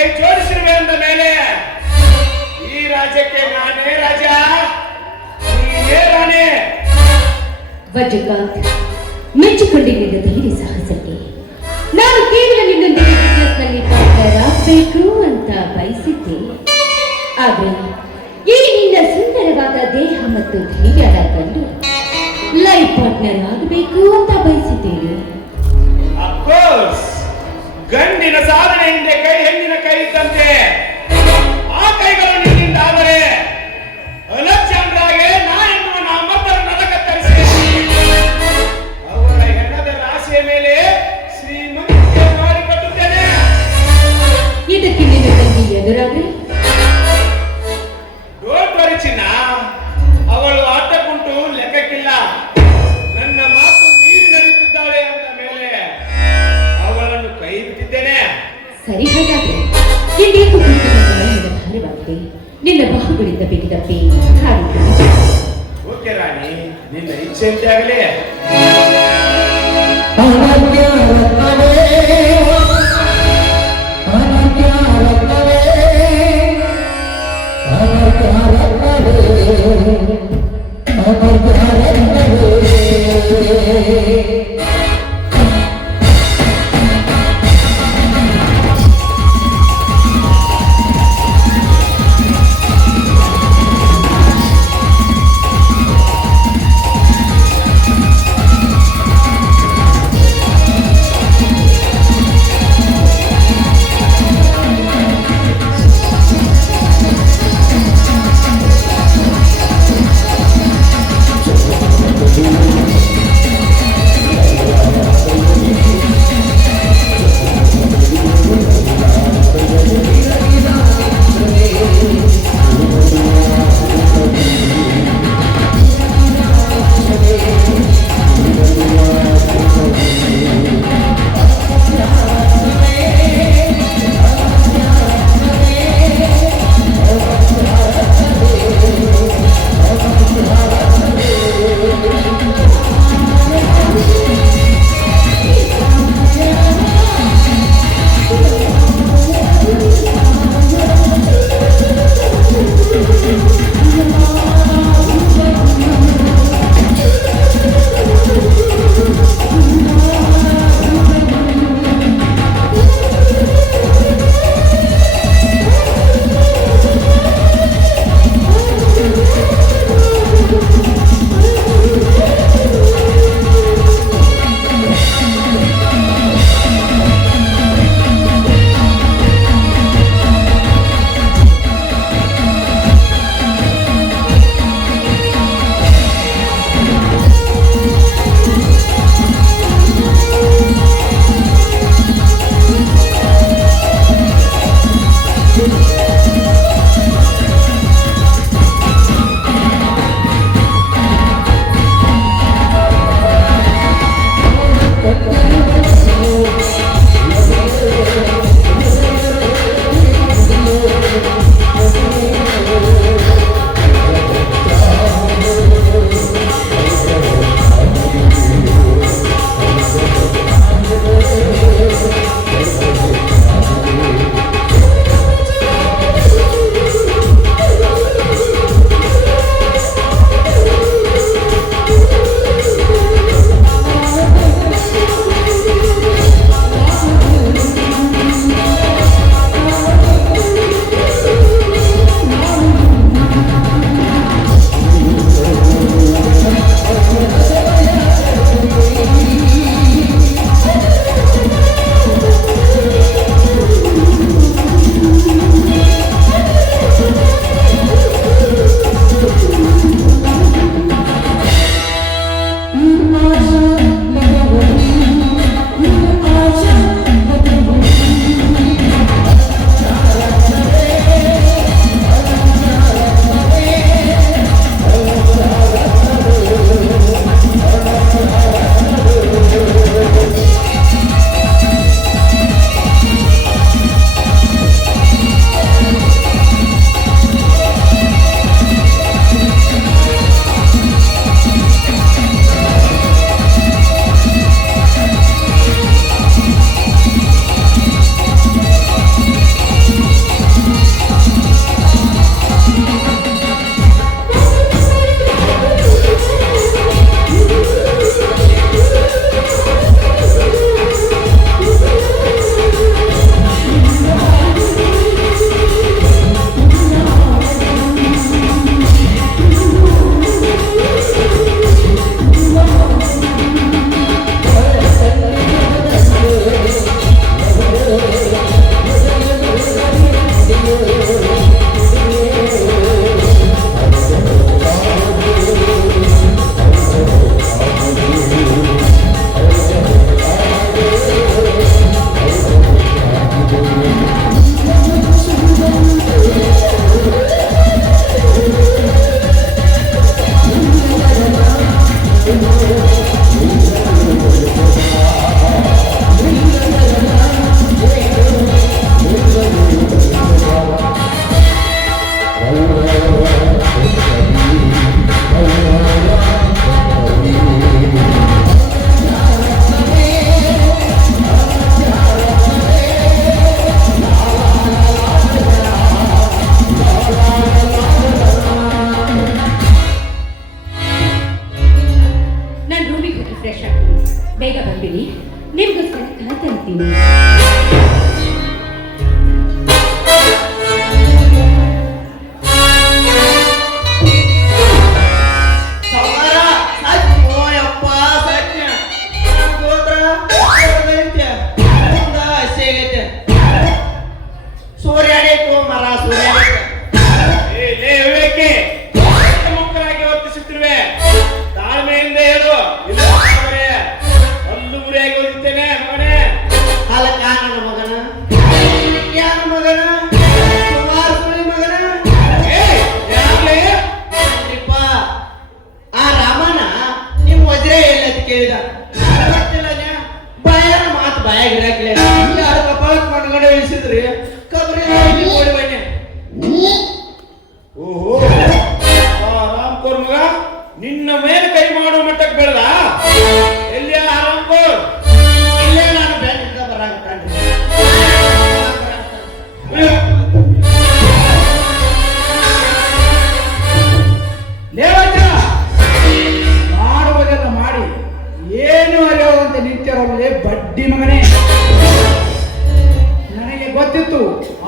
ಕೈ ಜೋಡಿಸಿರುವೆ ಅಂದ ಮೇಲೆ ಈ ರಾಜ್ಯಕ್ಕೆ ನಾನೇ ರಾಜ, ನೀನೇ ರಾಣಿ. ವಜ್ರಕಾಂತ್, ಮೆಚ್ಚಿಕೊಂಡೆ ನಿನ್ನ ಧೈರ್ಯ ಸಾಹಸಕ್ಕೆ. ನಾನು ಕೇವಲ ನಿನ್ನೊಂದಿಗೆ ಬಿಸಿನೆಸ್ನಲ್ಲಿ ಪಾರ್ಟ್ನರ್ ಆಗಬೇಕು ಅಂತ ಬಯಸಿದ್ದೆ. ಆದರೆ ಈ ನಿನ್ನ ಸುಂದರವಾದ ದೇಹ ಮತ್ತು ಧೈರ್ಯದ ಕಂಡು ಲೈಫ್ ಪಾರ್ಟ್ನರ್ ಆಗಬೇಕು ಅಂತ ಬಯಸಿದ್ದೇನೆ. ಅಫ್ಕೋರ್ಸ್, ಗಂಡಿನ ಸಾಧನೆ ಹಿಂದೆ ಕೈ ಹೆಣ್ಣಿನ ಕೈ ಇದ್ದಂತೆ. ಆ ಕೈಗಳು ನಿನ್ನಿಂದ ಆದರೆ ಅಲಕ್ಷ್ಯಾಂದ್ರಾಗೆ ನಾ ಎನ್ನುವ ನಾಮರ್ಥರನ್ನು ಕತ್ತರಿಸಿ ಅವರ ಹೆಣದ ರಾಶಿಯ ಮೇಲೆ ಶ್ರೀಮಂತಿಕೆ ಮಾಡಿ ಕಟ್ಟುತ್ತೇನೆ. ಇದಕ್ಕೆ ನಿನ್ನ ತಂಗಿ ಎದುರಾದ್ರೆ ಡೋಂಟ್ ವರಿ ಚಿನ್ನ, ಅವಳು ಆಟಕ್ಕುಂಟು ಲೆಕ್ಕಕ್ಕಿಲ್ಲ. ನನ್ನ ಮಾತು ಮೀರಿ ನಡೆಯುತ್ತಿದ್ದಾಳೆ ಅಂದ ಮೇಲೆ ಅವಳನ್ನು ಕೈ ಬಿಟ್ಟಿದ್ದೇನೆ. ಸರಿ, ಹಾಗಾದ್ರೆ ಇಂದೇಕು ಭಾರವಾಗಿದೆ. ನಿನ್ನ ಬಾಹುಗಳಿಂದ ಬಿಗಿದ ಬೇಗ ಹಾಡುತ್ತದೆ. ಓಕೆ ರಾಣಿ, ನಿನ್ನ ಇಚ್ಛೆಯಂತೆ ಆಗಲಿ.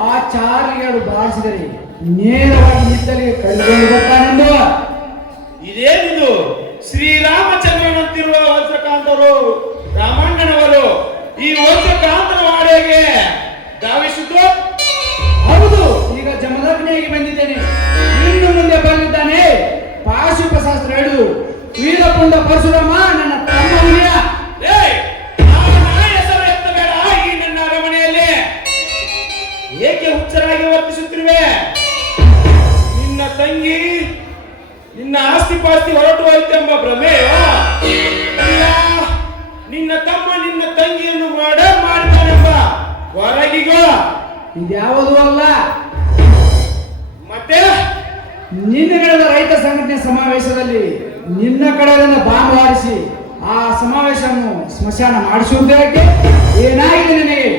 ಆ ಚಾರ್ಲಿಗೆ ಬಾರಿಸಿದರೆ ನೇರವಾಗಿ ನಿತ್ತಲಿಗೆ ಕಳೆದುಕೊಂಡು ಬರ್ತಾನೆಂದು. ಇದೇನಿದು? ಶ್ರೀರಾಮಚಂದ್ರನಂತಿರುವ ವಜ್ರಕಾಂತರು ರಾಮಣ್ಣನವರು ಈ ವಜ್ರಕಾಂತನ ವಾಡೆಗೆ ಧಾವಿಸಿದ್ದು. ಹೌದು, ಈಗ ಜಮದಗ್ನಿಯಾಗಿ ಬಂದಿದ್ದೇನೆ. ಇನ್ನು ಮುಂದೆ ಬಂದಿದ್ದಾನೆ ಪಾಶುಪಶಾಸ್ತ್ರ ಹೇಳು. ವೀರಪುಂಡ ಪರಶುರಾಮ ನನ್ನ ತಮ್ಮ ಹುಲಿಯ. ಏಯ್, ಅವನ ಹೆಸರು ಎತ್ತಬೇಡ ಈ ನನ್ನ ಅರಮನೆಯಲ್ಲಿ. ಏಕೆ ಹುಚ್ಚರಾಗಿ ವರ್ತಿಸುತ್ತಿರುವೆ? ನಿನ್ನ ತಂಗಿ ನಿನ್ನ ಆಸ್ತಿ ಪಾಸ್ತಿ ಹೊರಟು ಹೋಯ್ತೆಂಬ ಭ್ರಮೆಯೋ? ಇಲ್ಲ, ನಿನ್ನ ತಮ್ಮ ನಿನ್ನ ತಂಗಿಯನ್ನು ಮರ್ಡರ್ ಮಾಡಿದ್ದಾನೆಂಬ ಹೊರಗಿಗೋ? ಇದ್ಯಾವುದೂ ಅಲ್ಲ. ಮತ್ತೆ ನಿನ್ನೆ ನಡೆದ ರೈತ ಸಂಘಟನೆ ಸಮಾವೇಶದಲ್ಲಿ ನಿನ್ನ ಕಡೆಯಿಂದ ಬಾಂಬ್ ಹಾರಿಸಿ ಆ ಸಮಾವೇಶವನ್ನು ಸ್ಮಶಾನ ಮಾಡಿಸುವುದಕ್ಕೆ ಏನಾಗಿದೆ ನಿನಗೆ?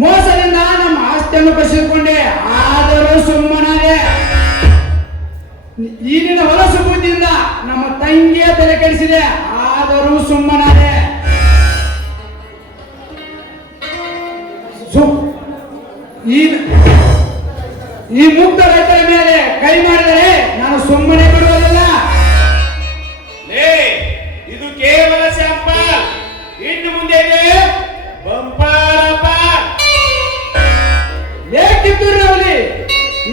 ಮೋಸದಿಂದ ನಮ್ಮ ಆಸ್ತಿಯನ್ನು ಕಸಿದುಕೊಂಡೆ, ಆದರೂ ಸುಮ್ಮನಾದೆ. ಈ ನಿನ್ನ ಹೊಲಸು ಬುದ್ಧಿಯಿಂದ ನಮ್ಮ ತಂಗಿಯ ತಲೆ ಕೆಡಿಸಿದೆ, ಆದರೂ ಸುಮ್ಮನಾದೆ. ಈ ಮುಕ್ತ ರೈತರ ಮೇಲೆ ಕೈ ಮಾಡಿದರೆ ನಾನು ಸುಮ್ಮನೆ ಬಿಡುವುದಿಲ್ಲ. ಇದು ಕೇವಲ ಸ್ಯಾಂಪಲ್. ಇನ್ನು ಮುಂದೆ ಬಂಪಾರಪ್ಪ. ಏಕಿತ್ತೂರು ಅವಲಿ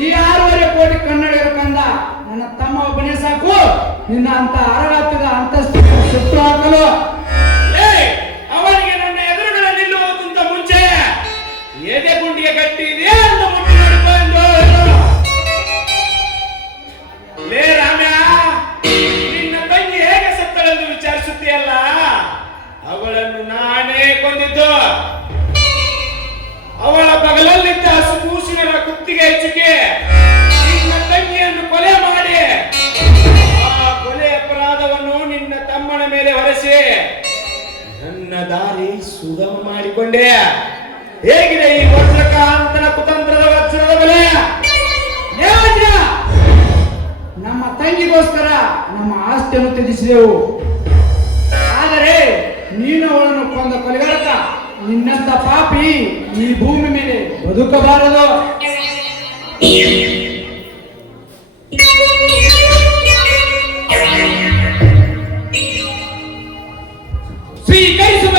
ಈ 6.5 ಕೋಟಿ ಕನ್ನಡಿಗರ ಕಂದ ನನ್ನ ತಮ್ಮ ಒಬ್ಬನೇ ಸಾಕು ನಿನ್ನ ಅಂತ ಅರಗಾತ್ಯದ ಅಂತಸ್ತು ಸುಟ್ಟು ಹಾಕಲು. ಅವನಿಗೆ ನನ್ನ ಎದುರುಗಡೆ ನಿಲ್ಲುವುದಕ್ಕಿಂತ ಮುಂಚೆ ಎದೆ ಗುಂಡಿಗೆ ಕಟ್ಟಿದೆಯಾ ಅಂತ ಮುಟ್ಟಿ ನೋಡಿಕೊಂಡು. ಲೇ ರಾಮ್ಯ, ನಿನ್ನ ತಂಗಿ ಹೇಗೆ ಸತ್ತಳೆಂದು ವಿಚಾರಿಸುತ್ತೀಯಲ್ಲ, ಅವಳನ್ನು ನಾನೇ ಕೊಂದಿದ್ದು. ಅವಳ ಬಗಲಲ್ಲಿದ್ದ ಕೂಸಿನ ಕುತ್ತಿಗೆ ಹೆಚ್ಚಿಗೆ ನಿನ್ನ ತಂಗಿಯನ್ನು ಕೊಲೆ ಮಾಡಿ ಆ ಕೊಲೆ ಅಪರಾಧವನ್ನು ನಿನ್ನ ತಮ್ಮನ ಮೇಲೆ ಹೊರಸಿ ನನ್ನ ದಾರಿ ಸುಗಮ ಮಾಡಿಕೊಂಡೆ. ಹೇಗಿದೆ ಈ ವಜ್ರಕಾಂತನ ಕುತಂತ್ರದ ವಜ್ರದ ಬೆಲೆ? ವಜ್ರ, ನಮ್ಮ ತಂಗಿಗೋಸ್ಕರ ನಮ್ಮ ಆಸ್ತಿಯನ್ನು ತ್ಯಜಿಸಿದೆವು. ಆದರೆ ನೀನು ಅವಳನ್ನು ಕೊಂದ ಕೊಲೆಗಾರಕ. ನಿನ್ನಂತ ಪಾಪಿ ಈ ಭೂಮಿ ಮೇಲೆ ಬದುಕಬಾರದು. ಸ್ವೀಕರಿಸುವ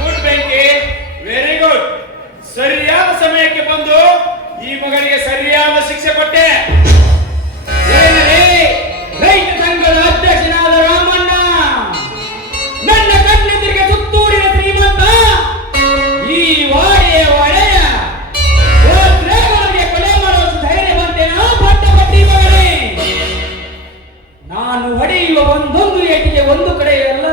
ಗುಡ್ ಬೆಂಕಿ, ವೆರಿ ಗುಡ್. ಸರಿಯಾದ ಸಮಯಕ್ಕೆ ಬಂದು ಈ ಮಗನಿಗೆ ಸರಿಯಾದ ಶಿಕ್ಷೆ ಕೊಟ್ಟೆ. ರೈತ ಸಂಘದ ಅಧ್ಯಕ್ಷನಾದ ರಾಮಣ್ಣ ನನ್ನ ಕಣ್ಣೆದುರಿಗೆ ಸುತ್ತೂರಿನ ಶ್ರೀಮಂತ ಈ ವಾಡೆಯ ಒಡೆಯ ಕೊಲೆ ಮಾಡುವ ಧೈರ್ಯ ಬಂತೇನೋ ಪಟ್ಟ ಪಟ್ಟಿ ಮಗನೇ. ನಾನು ಹೊಡೆಯುವ ಒಂದೊಂದು ಏಟಿಗೆ ಒಂದು ಕಡೆ ಅಲ್ಲ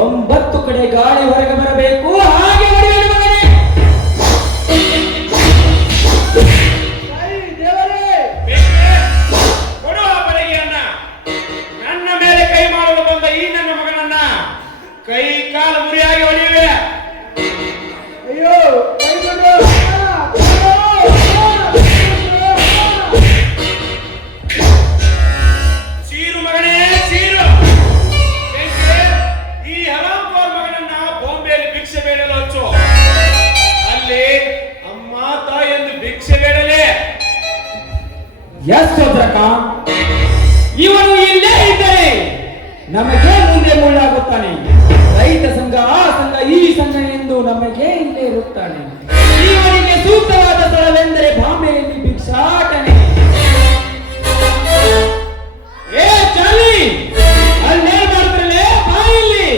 9 ಕಡೆ ಗಾಳಿ ಹೊರಗೆ ಬರಬೇಕು, ಹಾಗೆ ಹೊಡೆಯುವ ಮಗನೇ. ಕೊಡುವ ಬಡಗಿಯನ್ನ ನನ್ನ ಮೇಲೆ ಕೈ ಮಾಡಲು ಬಂದ ಈ ನನ್ನ ಮಗನನ್ನ ಕೈ ಕಾಲು ಮುರಿಯಾಗಿ ಹೊಡೆಯುವೆ. ಅಯ್ಯೋ ಚೀರು ಮಗನೇ ಚೀರು. ಈ ಹರಾಂಕೋರ್ ಮಗನನ್ನ ಬಾಂಬೆಯಲ್ಲಿ ಭಿಕ್ಷೆ ಬೇಡಲು ಹಚ್ಚು. ಅಲ್ಲಿ ಅಮ್ಮ ತಾಯಿ ಎಂದು ಭಿಕ್ಷೆ ಬೇಡಲೇ. ಎಸ್ ಚಂದ್ರಕಾಂತ್, ಇವನು ಇಲ್ಲೇ ಇದ್ದರೆ ನಮಗೆ ಮುಂದೆ ಮುಳ್ಳಾಗುತ್ತಾನೆ. ರೈತ ಸಂಘ ಆ ಸಂಘ ಈ ಸಂಘ ಎಂದು ನಮಗೆ ಇಲ್ಲೇ ಇರುತ್ತಾನೆ. ಇವನಿಗೆ ಸೂಕ್ತವಾದ ಸ್ಥಳವೆಂದರೆ ಬಾಂಬೆಯಲ್ಲಿ ಭಿಕ್ಷಾಟನೆ. ಏ ಚಾಲಿ, ಅಲ್ಲೇ ಮಾಡ್ತಿರಲೇ ಬಾಯಿಲ್ಲಿ.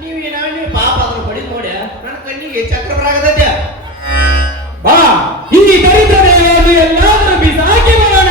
ನೀವು ಪಾಪ ಅದ್ರ ಬಡಿ ನೋಡಿ ನನ್ನ ಕಣ್ಣಿಗೆ ಚಕ್ರ ಬರಾಗದೈತೆ. ಬಾ, ಈ ದರಿದ್ರ ದೇವರು ಎಲ್ಲಾದರೂ ಬಿಸಾಕಿ ಬರೋಣ.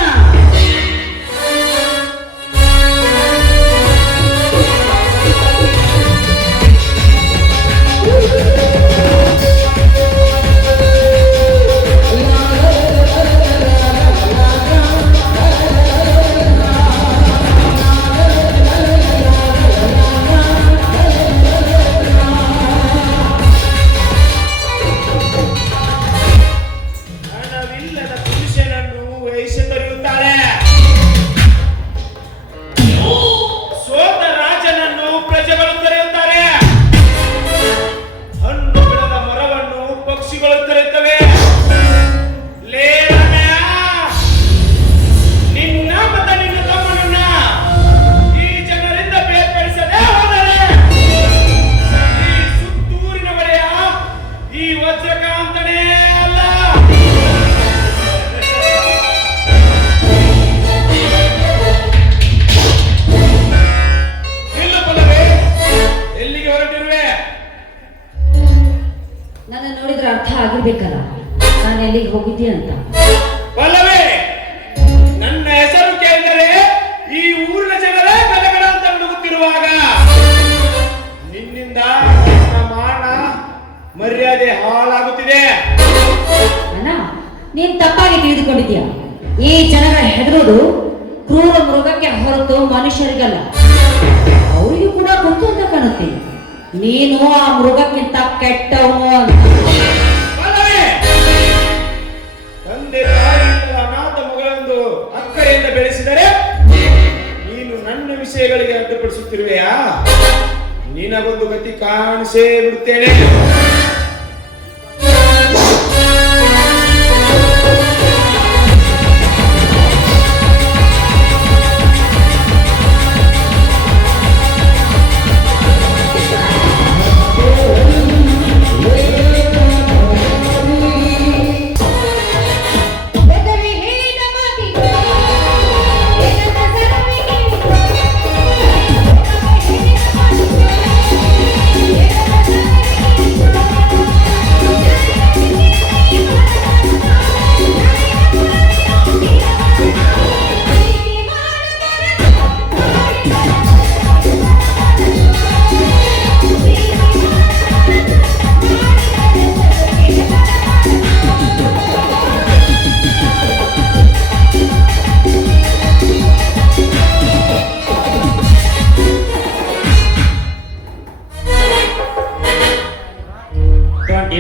ತಿಳ್ಕೊಂಡಿದ್ಯಾ? ಈ ಜನಗಳ ಹೆದರೋದು ಕ್ರೂರ ಮೃಗಕ್ಕೆ ಹೊರತು ಮನುಷ್ಯರಿಗಲ್ಲ. ಅವರಿಗೂ ಕೂಡ ಗೊತ್ತು ಅಂತ ಕಾಣುತ್ತೆ ನೀನು ಆ ಮೃಗಕ್ಕಿಂತ ಕೆಟ್ಟವನು ಅಂತ. ಅಲ್ಲವೇ? ತಂದೆ ತಾಯಿಯಿಂದ ಅನಾಥ ಮಗಳೊಂದು ಅಕ್ಕರೆಯಿಂದ ಬೆಳೆಸಿದರೆ ನೀನು ನನ್ನ ವಿಷಯಗಳಿಗೆ ಅಡ್ಡಪಡಿಸುತ್ತಿರುವೆಯಾ? ನಿನಗೊಂದು ಗತಿ ಕಾಣಿಸೇ ಬಿಡುತ್ತೇನೆ.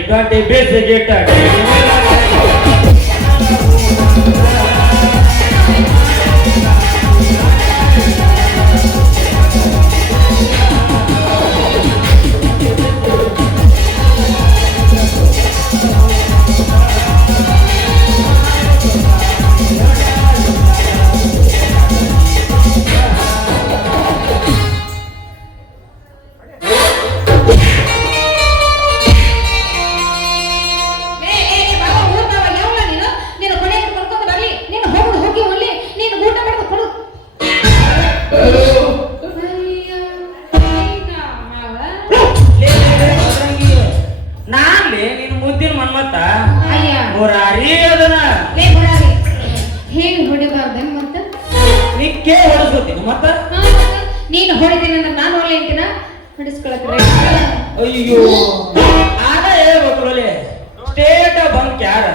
ಗಂಟೆ ಬೇಸಿಗೆ ನೀನು ಹೊಡಿತೀನಿ ಅಂದ್ರೆ ನಾನು ಒಳ್ಳೆ ಅಂತೀನ ಹೊಡಿಸ್ಕೊಳಕ್ ಅಯ್ಯೋ ಆಗ ಹೇಳ್ಬೇಕ್ರಲ್ಲೇ ಸ್ಟೇಟ್ ಬಂಕ್ ಯಾರ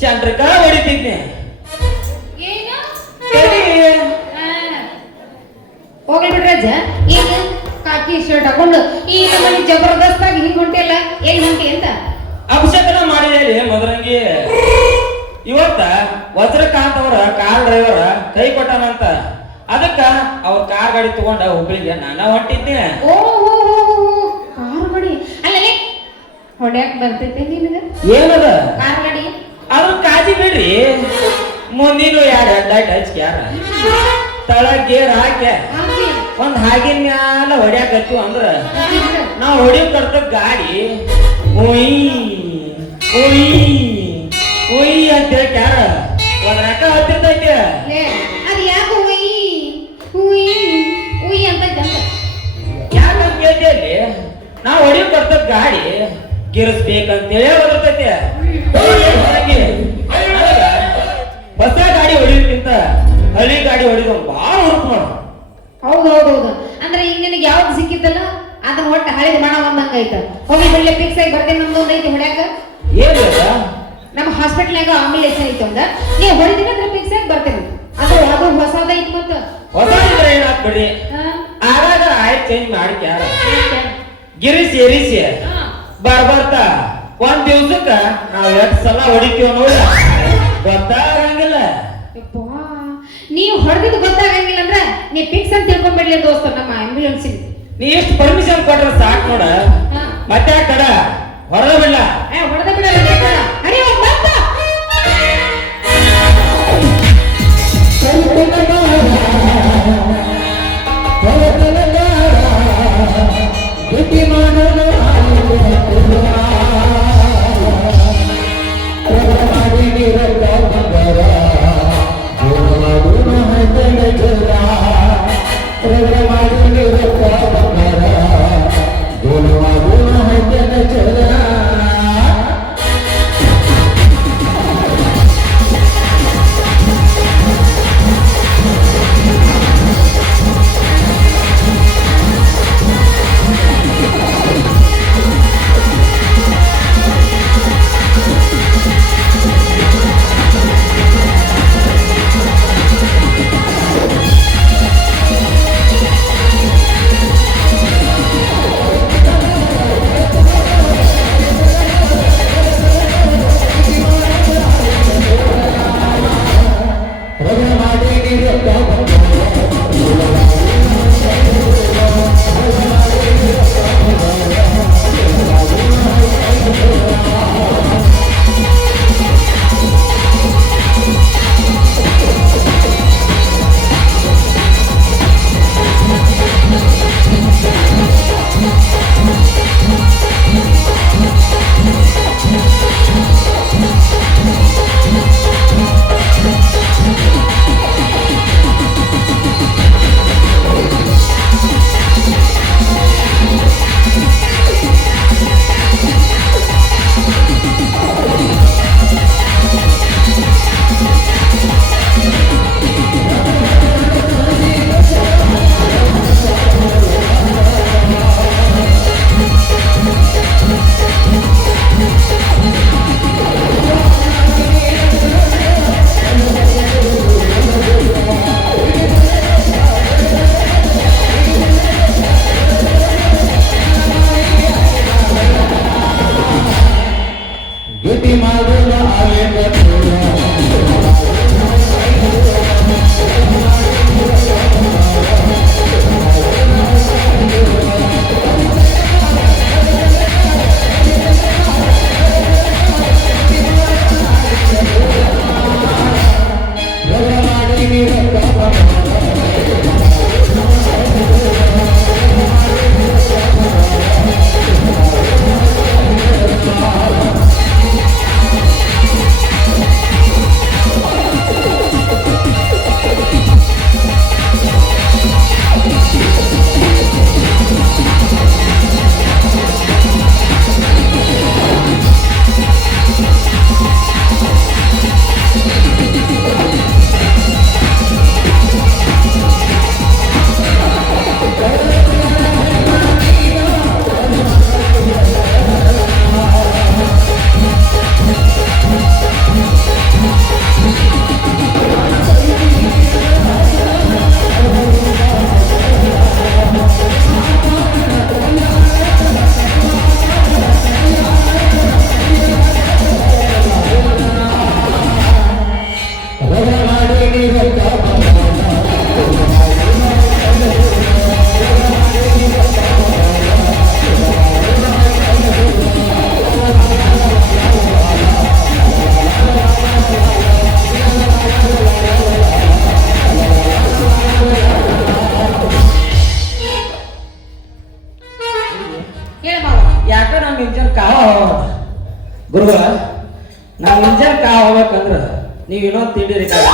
ಸೆಂಟ್ರ್ ಕಳ ಹೊಡಿತಿದ್ನೆ ಹೋಗ್ಲಿ ಬಿಡ್ರಜ್ಜ ಈಗ ಕಾಕಿ ಶರ್ಟ್ ಹಾಕೊಂಡು ಈ ನಮ್ಮಲ್ಲಿ ಜಬರ್ದಸ್ತ್ ಆಗಿ ಹಿಂಗ್ ಹೊಂಟಿಲ್ಲ ಎಲ್ಲಿ ಹೊಂಟಿ ಅಂತ ಅಭಿಷೇಕನ ಮಾಡಿದೆ ಮದ್ರಂಗಿ. ಇವತ್ತ ವಜ್ರಕಾಂತ್ ಅವರ ಕಾರ್ ಡ್ರೈವರ್ ಕೈ ಕೊಟ್ಟಾನಂತ, ಅದಕ್ಕ ಅವ್ರ ಕಾರ್ ಗಾಡಿ ತಗೊಂಡ ಹುಬ್ಳಿಗೆ ನಾನ ಹೊಂಟಿದ್ದೆ. ಓ ಕಾರ್ ಗಾಡಿ ಅಲ್ಲೇ ಹೊಡ್ಯಾಕ್ ಬರ್ತೈತೆ ನಿನಗ? ಏನದ ಕಾರ್ ಗಾಡಿ? ಅದ್ರ ಕಾಜಿ ಬಿಡ್ರಿ, ಮುಂದಿನ ಎರಡು ಹೆಡ್ಲೈಟ್ ಹಚ್ಕ್ಯಾರ, ತಳಗ್ ಗೇರ್ ಹಾಕ್ಯ ಒಂದ್ ಹಾಗಿನ ಮ್ಯಾಲ ಹೊಡ್ಯಾಕತ್ತೀವ ಅಂದ್ರ ನಾವ್ ಹೊಡಿಯೋ ಕಡ್ತ ಗಾಡಿ ಉಯ್ ಉಯ್ ಉಯ್ ಅಂತ ಕ್ಯಾರ ಒಂದ್ ರಕ ಹತ್ತಿರ್ತೈತಿ. ಅದು ಯಾಕೆ ಉಯ್ ಉಯ್ ಉಯ್ ಅಂತ ಯಾಕಂತ ಕೇಳ್ತಿ ಅಲ್ಲಿ ನಾವ್ ಹೊಡಿಯೋ ಕಡ್ತ ಗಾಡಿ ಗಿರಿಸ್ಬೇಕಂತೇಳಿ ಬರ್ತೈತಿ. ಹೊಸ ಗಾಡಿ ಹೊಡಿಯೋಕ್ಕಿಂತ ಹಳಿ ಗಾಡಿ ಹೊಡಿದ ಬಾಳ ಹುರುಪ್ ನೋಡು. ಹೌದೌದೌದು, ಅಂದ್ರೆ ಈಗ ನಿನಗೆ ಯಾವ್ದು ಸಿಕ್ಕಿತ್ತಲ್ಲ ಅದನ್ನ ಒಟ್ಟು ಹಳಿದ ಮಣ ಒಂದಂಗ ಐತ. ಹೋಗಿ ಬೆಳ್ಳೆ ಫಿಕ್ಸ್ ಆಗಿ ಬರ್ತೇನೆ, ನಮ್ದು ಒಂದ್ ಐತಿ ಹೊಡ್ಯಾಕ. ಏನ್ ನಮ್ಮ ಹಾಸ್ಪಿಟಲ್ನಾಗ ಆಂಬುಲೆನ್ಸ್ ಐತಿ ಒಂದ, ನೀ ಹೊಡಿದಿನ ಫಿಕ್ಸ್ ಆಗಿ ಬರ್ತೇನೆ. ಅದು ಅದು ಹೊಸದೈತಿ ಮತ್ತ ಹೊಸ ಇದ್ರೆ ಏನಾತ್ ಬಿಡ್ರಿ, ಆಗಾಗ ಆಯ್ತು ಚೇಂಜ್ ಮಾಡ್ಕ ಗಿರಿಸಿ ಎರಿಸಿ ಬರ್ತಾ ಒಂದ್ ದಿವ್ಸಕ್ಕ ನಾವ್ ಎಷ್ಟು ಸಲ ಹೊಡಿತೀವ ನೋಡ ಗೊತ್ತಾಗಂಗಿಲ್ಲ. ನೀವು ಹೊಡೆದಿದ್ದು ಗೊತ್ತಾಗಂಗಿಲ್ಲ ಅಂದ್ರ ನೀ ಫಿಕ್ಸ್ ಅಂತ ತಿಳ್ಕೊಂಡ್ಬಿಡ್ಲಿ ದೋಸ್ತ ನಮ್ಮ ಆಂಬ್ಯುಲೆನ್ಸ್. ನೀ ಎಷ್ಟು ಪರ್ಮಿಷನ್ ಕೊಟ್ರ ಸಾಕ್ ನೋಡ, ಮತ್ತೆ ಕಡ ಹೊರದ ಬಿಡ್ಲ ಹೊಡೆದ ಬಿಡಲ್ಲ. ಹೇಳ ಮಾವ. ಯಾಕ ನಮ್ಮ ಇಂಜನ್ ಕಾವ ಗುರುಗಳ ನಮ್ಮ ಇಂಜನ್ ಕಾವ ಹೋಗ್ಬೇಕಂದ್ರ ನೀವು ಇನ್ನೊಂದು ತಿಂಡಿರಿ ಸರ,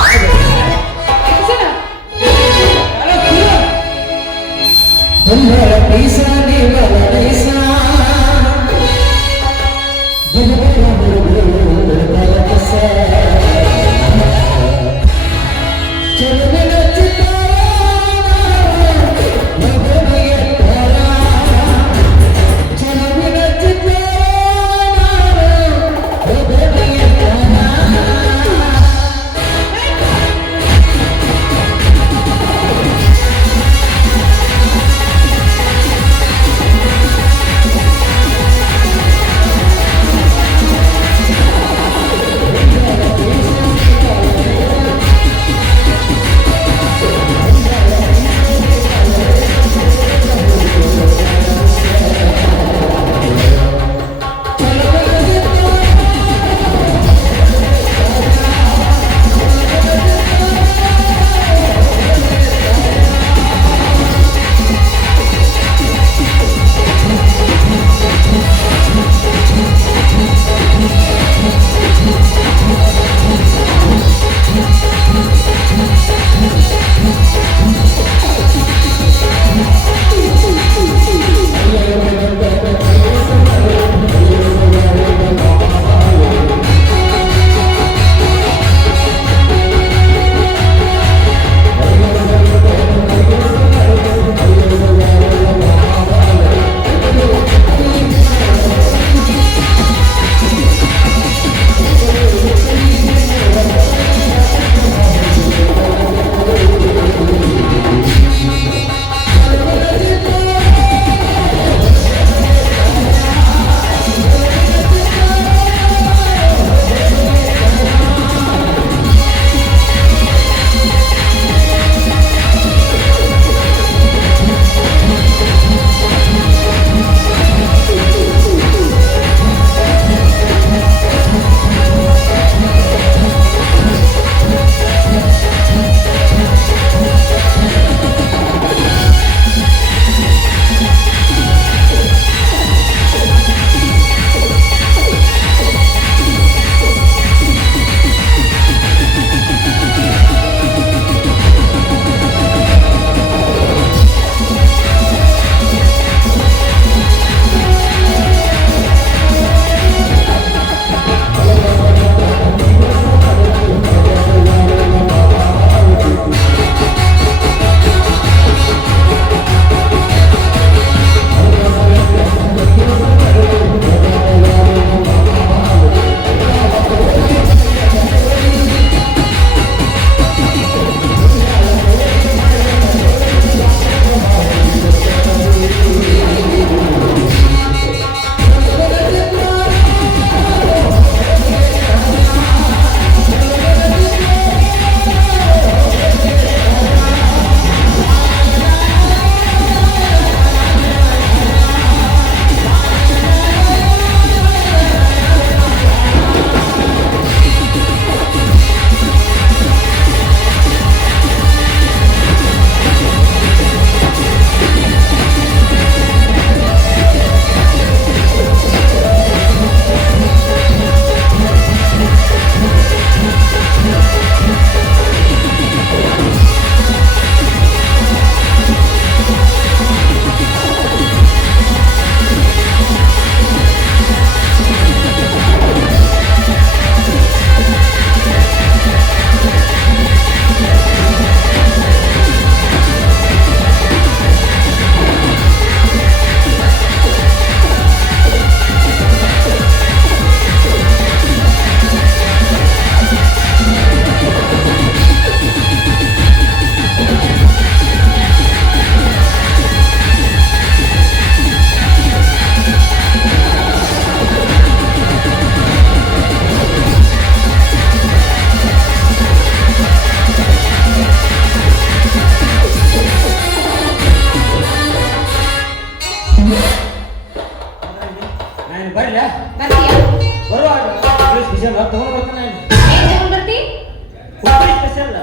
ಸ್ಪೆಷಲ್.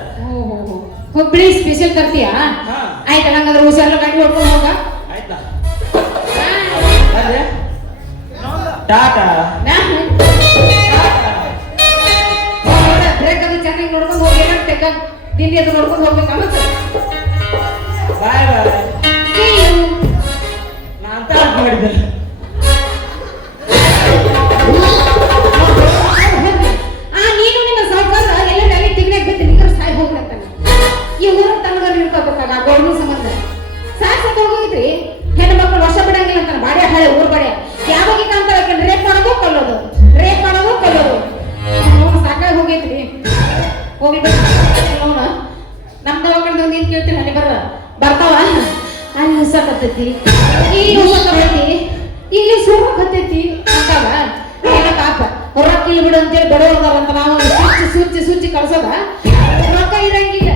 ಹುಬ್ಳಿ ಸ್ಪೆಷಲ್ ತರ್ತೀಯಾ? ಹಾ. ಆಯ್ತಾ, ಹಂಗಾದ್ರೆ ಹುಷಾರು ಗಾಡಿ ಹೊಡ್ಕೊಂಡು ಹೋಗ. ಆಯ್ತಾ ಅದೇ ಟಾಟಾ ಬ್ರೇಕ್ ಅದು ಚೆನ್ನಾಗಿ ನೋಡ್ಕೊಂಡು ಹೋಗಿ ಏನಾಗ್ತೇಕ ದಿಲ್ಲಿ ಅದು ನೋಡ್ಕೊಂಡು ಹೋಗ್ಬೇಕಾ ಮತ್ತೆ? ಬಾಯ್ ಬಾಯ್. ನಾ ಅಂತ ಮಾಡಿದ್ದೆ. ನೀನು ನಿಮ್ಮ ಸಾವುಕಾರ ಎಲ್ಲ ಅಲ್ಲಿ ತಿಗ್ನಾಗ ಬಿದ್ದು ನಿಂಗೆ ಸಾಯ್ ಹೋಗ್ಲತ್ತಾನ. ಈ ಊರ ತನಗ ನಿಂತ್ಕೋಬೇಕಾಗ ಗೌರ್ಮೆಂಟ್ ಸಂಬಂಧ ಸಾಕ್ಸಕ್ಕೆ ಹೋಗಿದ್ರಿ. ಹೆಣ್ಣು ಮಕ್ಕಳು ವರ್ಷ ಬಿಡಂಗಿಲ್ಲ ಅಂತಾನೆ. ಬಾಡೆ ಹಳೆ ಊರ್ ಬಾಡೆ ಯಾವಾಗ ಅಂತ ರೇಪ್ ಮಾಡೋದು ಕೊಲ್ಲೋದು, ರೇಪ್ ಮಾಡೋದು ಕೊಲ್ಲೋದು. ಸಾಕಾಗಿ ಹೋಗೈತ್ರಿ. ಹೋಗಿ ನೋಡ ನಮ್ ದವಾಖಾನೆ ನೀನ್ ಕೇಳ್ತೀನಿ ಅಲ್ಲಿ ಬರ್ತಾವ. ಅಲ್ಲಿ ಹುಸಕತ್ತೈತಿ, ಇಲ್ಲಿ ಹುಸಕತ್ತೈತಿ, ಇಲ್ಲಿ ಸುರಕತ್ತೈತಿ ಅಂತಾವ. ಎಲ್ಲ ಪಾಪ ರೊಕ್ಕ ಇಲ್ಲಿ ಬಿಡು ಅಂತೇಳಿ ಬಡವರ್ದಾರಂತ ನಾವು ಸುಚ್ಚಿ ಸುಚ್ಚಿ ಕಳ್ಸೋದ. ರೊಕ್ಕ ಇರಂಗಿಲ್ಲ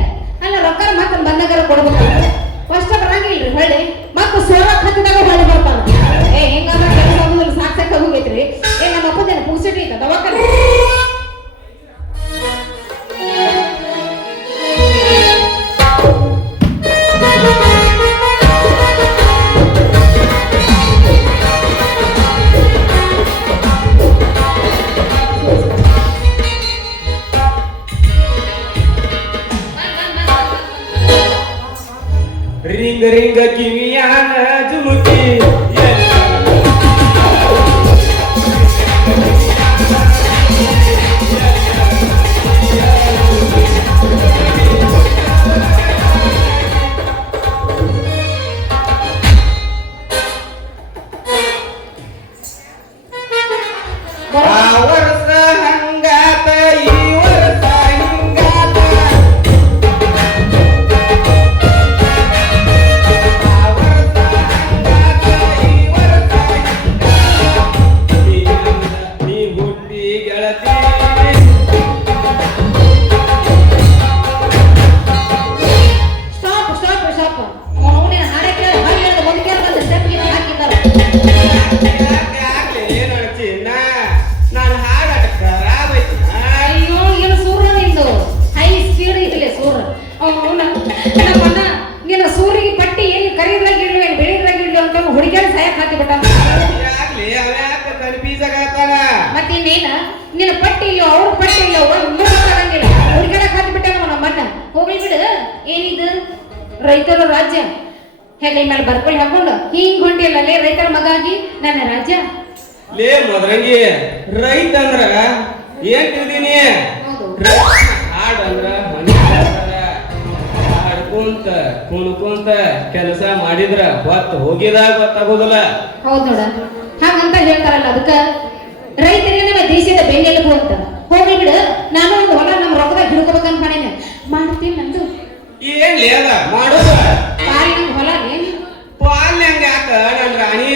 ಅಲ್ಲ, ರೊಕ್ಕ ಮತ್ತೆ ಬಂದಾಗಾರ ಕೊಡ್ಬೇಕು. ಫಸ್ಟ್ ಬರಂಗಿಲ್ರಿ ಹೊಳ್ಳಿ ಮತ್ತೆ ಸೋರಕ್ ಹತ್ತಿದಾಗ ಹೊಳ್ಳಿ ಬರ್ತಾನ. ಹೆಂಗಾದ್ರೆ ಕೆಲಸ ಆಗುದಿಲ್ಲ, ಸಾಕ್ಸಕ್ಕ ಹೋಗೈತ್ರಿ. ನಮ್ಮ ಅಪ್ಪದೇನ ಪುಕ್ಸಿಟಿ ಐತ ದವಾಖಾನೆ. ರಿಂಗ ರಿಂಗ ಕಿವಿಯಾನ ಜುಮುಕಿ ವರ್ಷ ಹಂಗಾತ ಈ ವರ್ಷ ಹಿಂಗಾತ. ನೀ ಹುಟ್ಟಿ ಗೆಳತಿ ಸ್ಟಾಪ್ ಸ್ಟಾಪ್ ಸ್ಟಾಪ್. ಅವನೇನು ಹಾಡೆ ಕೇಳಿ ಹಾಗೆ ಹೇಳಿದ ಒಂದು ಕೇಳಿ ಬಂದ ಸ್ಟೆಪ್ಗೆ ಹಾಕಿದ್ದಾರೆ. ಏನು ಚಿನ್ನ ನಾನು ಹಾಡಾಟ ಖರಾಬ್ ಐತಿ. ಅಯ್ಯೋ ಏನು ಸೂರ್ಯ ನಿಂದು ಹೈ ಸ್ಪೀಡ್ ಇದಿಲ್ಲ ಸೂರ್ಯ. ಅವನ ನಮ್ಮಣ್ಣ ನಿನ್ನ ಸೂರಿಗೆ ಪಟ್ಟಿ ಏನು ಕರಿದ್ರಾಗ ಇಡ್ಲಿ ಏನು ಬೆಳಿದ್ರಾಗ ಇಡ್ಲಿ ಅಂತ ಹುಡುಗಿಯಾಗ ಸಾಯಕ್ ಹಾಕಿ ಬಿಟ್ಟ. ಯಾಕ್ಲಿ ಅವ್ಯಾಕ ಕನ್ಫ್ಯೂಸ್ ಆಗತ್ತಾನ. ಮತ್ತೆ ಇನ್ನೇನ ನಿನ್ನ ಪಟ್ಟಿ ಇಲ್ಲೋ ಅವ್ರ ಪಟ್ಟಿ ಇಲ್ಲೋ ಒಂದು ಗೊತ್ತಾಗಂಗಿಲ್ಲ. ಹುಡುಗಿಯಾಗ ಹಾಕಿ ಬಿಟ್ಟ ನಮ್ಮಣ್ಣ. ಹೋಗ್ಲಿ ಬಿಡು, ಏನಿದು ರೈತರ ರಾಜ್ಯ ಹೆಗಲ ಮೇಲೆ ಬರ್ಕೊಳ್ಳಿ ಹಾಕೊಂಡು ಹಿಂಗ್ ಹೊಂಟಿಲ್ಲೇ ರೈತರ ಮಗ ಆಗಿ ನನ್ನ ರಾಜ್ಯ. ಲೇ ಮದ್ರಂಗಿ, ರೈತ ಅಂದ್ರ ಏನ್ ತಿಳಿದೀನಿ? ಹಾಡ್ ಅಂದ್ರ ಹಾಡ್ಕೊಂತ ಕುಣ್ಕೊಂತ ಕೆಲಸ ಮಾಡಿದ್ರ ಹೊತ್ತು ಹೋಗಿದಾಗ ಗೊತ್ತಾಗೋದಿಲ್ಲ. ಹೌದ್ ನೋಡ, ಹಾಗಂತ ಹೇಳ್ತಾರಲ್ಲ ಅದಕ್ಕ ರೈತರಿಗೆ ನಮ್ಮ ದೇಶದ ಬೆನ್ನೆಲುಬು ಅಂತ. ಹೋಗ್ಲಿ ಬಿಡು, ನಾನು ಒಂದು ಹೊಲ ನಮ್ಮ ರೊಕ್ಕದಾಗ ಹಿಡ್ಕೋಬೇಕಂತ ಮಾಡೇನೆ. ಮಾಡ್ತೀನಿ ನಂದು ಏನ್ ಲೇದ ಮಾಡೋದು ಪಾಲ್ ನಂಗೆ ಹೊಲ ಏನ್ ಪಾಲ್ ಹೆಂಗ ಯಾಕ ನನ್ ರಾಣಿ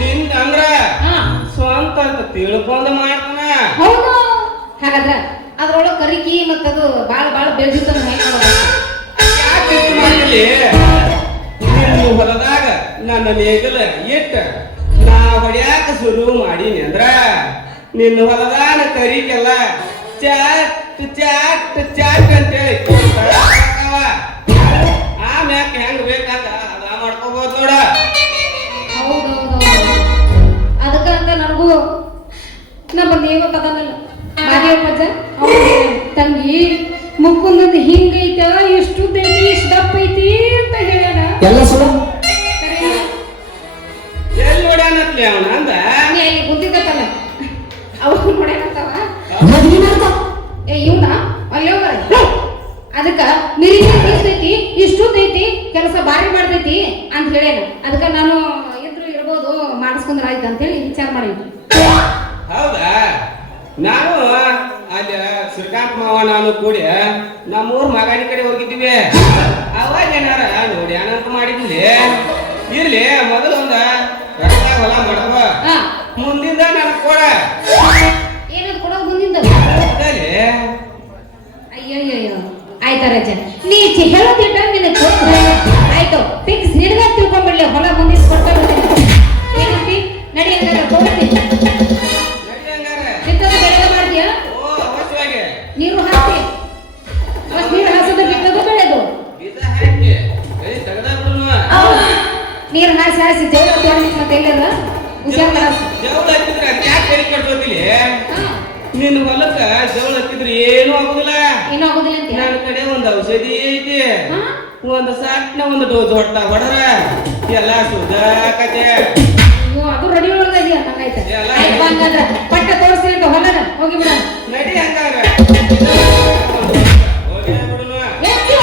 ನಿಂದ ಅಂದ್ರ ಹಾ ಸ್ವಂತ ಅಂತ ತಿಳ್ಕೊಂಡ ಮಾಡ್ತಾನ. ಹೌದು. ಹಾಗಾದ್ರ ಅದ್ರೊಳಗ ಕರಿಕಿ ಮತ್ತದು ಬಾಳ ಬೆಳೆದಿತ್ತು ಯಾಕೆ ಮಾಡಲಿ? ನಿನ್ನ ಹೊಲದಾಗ ನನ್ನ ನೇಗಲ ಇಟ್ಟ ನಾ ಹೊಡ್ಯಾಕ ಶುರು ಮಾಡೀನಿ ಅಂದ್ರ ನಿನ್ನ ಹೊಲದಾನ ಕರಿಗೆಲ್ಲ ಚಾಟ್ ಚಾಟ್ ಚಾಟ್ ಅಂತೇಳಿ ಆಮ್ಯಾಕ ಹೆಂಗ್ ಬೇಕಾದ ಅದ ಮಾಡ್ಕೋಬಹುದು ನೋಡ. ಹೌದೌದು. ಅದಕ್ಕ ಅಂತ ನನಗೂ ನಮ್ಮ ದೇವ ಕದನಲ್ಲ ಮಾದೇವಪ್ಪಜ್ಜ ತಂಗಿ ಮುಕ್ಕುಂದದ್ದು ಹಿಂಗೈತ, ಎಷ್ಟು ಐತಿ, ಎಷ್ಟು ದಪ್ಪ ಐತಿ ಅಂತ ಹೇಳ್ಯಾನ. ಎಲ್ಲ ಸುಳ್ಳು. ಎಲ್ಲಿ ನೋಡ್ಯಾನತ್ಲಿ ಅವನ ಅಂದ ಅಲ್ಲಿ ಕುಂತಿದ್ದಲ್ಲ ಅವಾಗ ನೋಡ್ಯಾನಂತವ. ಇವ್ನ ಅಲ್ಲಿ ಹೋಗ್ರ. ಅದಕ್ಕ ಮಿರಿಗಿ ಐತಿ, ಇಷ್ಟು ಐತಿ, ಕೆಲಸ ಬಾರಿ ಮಾಡ್ತೈತಿ ಅಂತ ಹೇಳ್ಯಾನ. ಅದಕ್ಕ ನಾನು ಇದ್ರು ಇರ್ಬೋದು ಮಾಡಿಸ್ಕೊಂಡ್ರ ಆಯ್ತು ಅಂತ ಹೇಳಿ ವಿಚಾರ ಮಾಡಿದ್ವಿ. ಹೌದಾ? ನಾನು ಅಲ್ಲಿ ಶ್ರೀಕಾಂತ್ ಮಾವ ನಾನು ಕೂಡಿ ನಮ್ಮೂರ್ ಮಗಾಡಿ ಕಡೆ ಹೋಗಿದ್ದೀವಿ. ಅವಾಗ ಏನಾರ ನೋಡಿ ಏನಂತ ಮಾಡಿದ್ಲಿ. ಇರ್ಲಿ ಮೊದಲು ಒಂದ ರಸ್ತ ಹೊಲ ಮಾಡ್ಕೋ, ಮುಂದಿಂದ ನನ್ ಕೊಡ. ಏನದು ಕೊಡೋದು ಮುಂದಿಂದ? ಅದಲ್ಲಿ ಅಯ್ಯಯ್ಯೋ ಆಯ್ತಾ ರಜ, ನೀ ಹೇಳೋದಿಟ್ಟ ನಿನ್ನ ಆಯ್ತು ಫಿಕ್ಸ್ ನಿನಗ ತಿಳ್ಕೊಂಡ್ಬಿಡ್ಲಿ. ಹೊಲ ಮುಂದಿನ ಕೊಡ್ತಾ ಬರ್ತೀನಿ. ಏನಂತಿ? ನಡಿ ಹಂಗಾರ ಹೋಗ್ತೀನಿ. ನಡಿ ಹಂಗಾರ. ಚಿತ್ತದ ಬೆಳೆದ ಮಾಡ್ತೀಯಾ? ಓ ಅವಶ್ಯವಾಗಿ ನೀರು ಹಾಕ್ತಿ. ನೀರ್ ಹಾಸಿ ಹಾಸಿ ಜೈಲ ತೋರಿಸಿ ಮತ್ತೆ ಎಲ್ಲರ ಹುಷಾರ್ ಮಾಡ. ಜವಳ ಹತ್ತಿದ್ರೆ ಯಾಕೆ ಕೈ ಕಟ್ಸೋದಿಲ್ಲ? ಹಾ, ನಿನ್ನ ಹೊಲಕ್ಕ ಜವಳ ಹತ್ತಿದ್ರೆ ಏನೂ ಆಗುದಿಲ್ಲ. ಏನೂ ಆಗುದಿಲ್ಲ ಅಂತ. ನನ್ನ ಕಡೆ ಒಂದು ಔಷಧಿ ಐತಿ. ಹಾ? ಒಂದು ಸಾಟ್ನ ಒಂದು ಡೋಸ್ ಹೊಡೆದ್ರ ಎಲ್ಲ ಸುಧಾಕತೆ. ಅಯ್ಯೋ, ಅದು ರೆಡಿ ಒಳಗಿದೆಯಾ ನಂಗಾಯ್ತು. ಎಲ್ಲ ಆಯ್ತು ಹಂಗಂದ್ರ ಪಟ್ಟ ತೋರಿಸ್ತೀನಿ ಅಂತ ಹೊಲನ ಹೋಗಿ ಬಿಡ. ನಡಿ ಹಂಗಾರ ಹೋಗಿ ಬಿಡುನು. ಹೆಚ್ಚು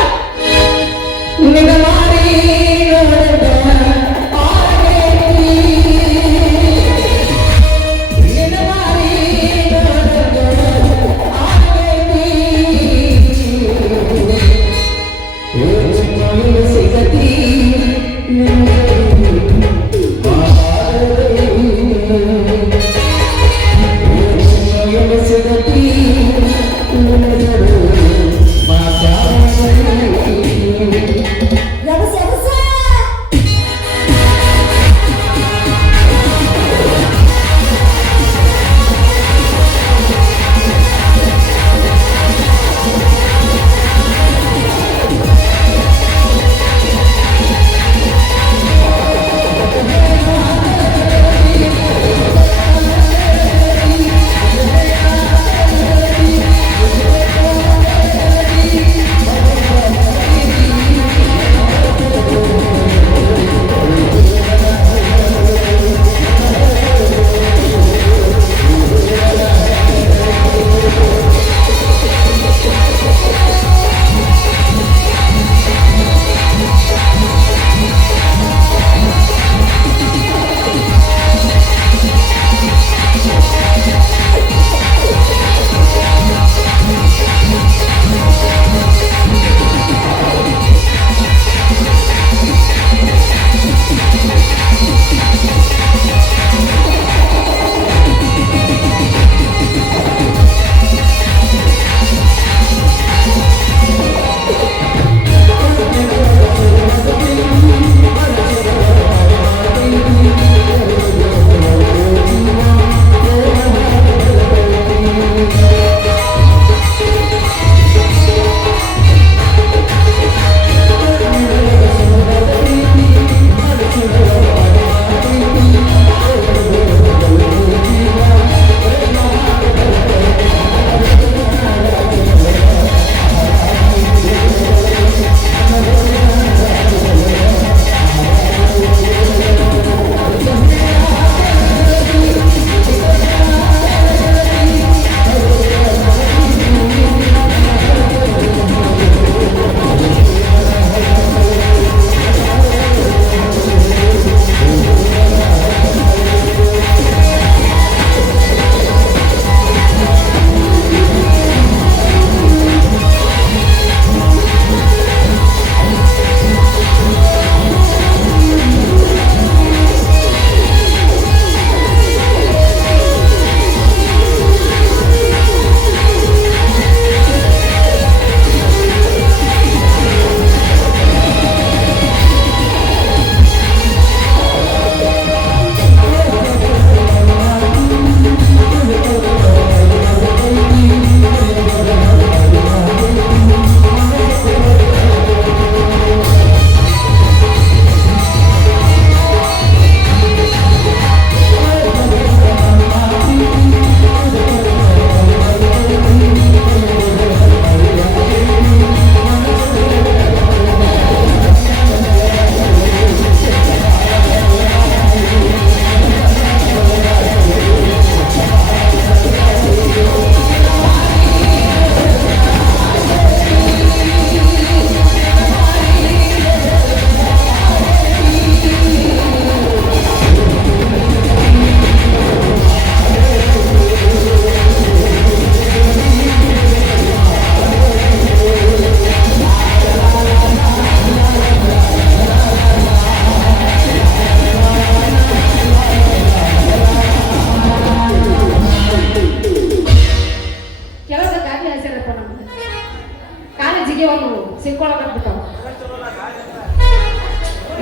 ಸಿಕ್ಕೊಳಕತ್ಬಿಟ್ಟಾವ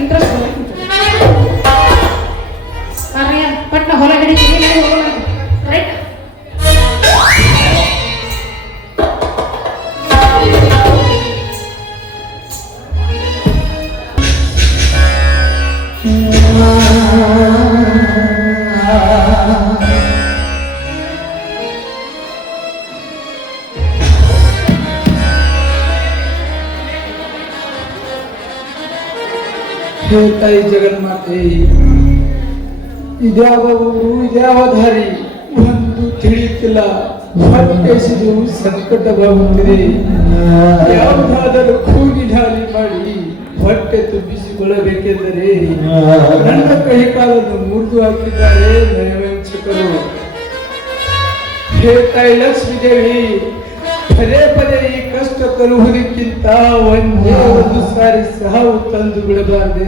ಇಂಟ್ರೆಸ್ಟ್ ಪಟ್ನ ಹೊಲ ಹಿಡಿತೀವಿ ಹೋಗೋಣ ರೈಟ್ ಹೇ ತಾಯಿ ಜಗನ್ಮಾತೆ, ಇದ್ಯಾವ ಊರು ಇದ್ಯಾವ ದಾರಿ ಒಂದು ತಿಳಿಯುತ್ತಿಲ್ಲ. ಹೊಟ್ಟೆಸಿದು ಸಂಕಟವಾಗುತ್ತಿದೆ. ಯಾವುದಾದರೂ ಕೂಗಿ ದಾಳಿ ಮಾಡಿ ಹೊಟ್ಟೆ ತುಂಬಿಸಿಕೊಳ್ಳಬೇಕೆಂದರೆ ನನ್ನ ಕೈ ಕಾಲನ್ನು ಮುರಿದು ಹಾಕಿದ್ದಾರೆ ನಯವಂಚಕರು. ಹೇ ತಾಯಿ ಲಕ್ಷ್ಮೀ ದೇವಿ, ಪದೇ ಪದೇ ಈ ಕಷ್ಟ ತರುವುದಕ್ಕಿಂತ ಒಂದೇ ಒಂದು ಸಾರಿ ಸಾವು ತಂದು ಬಿಡಬಾರದೆ.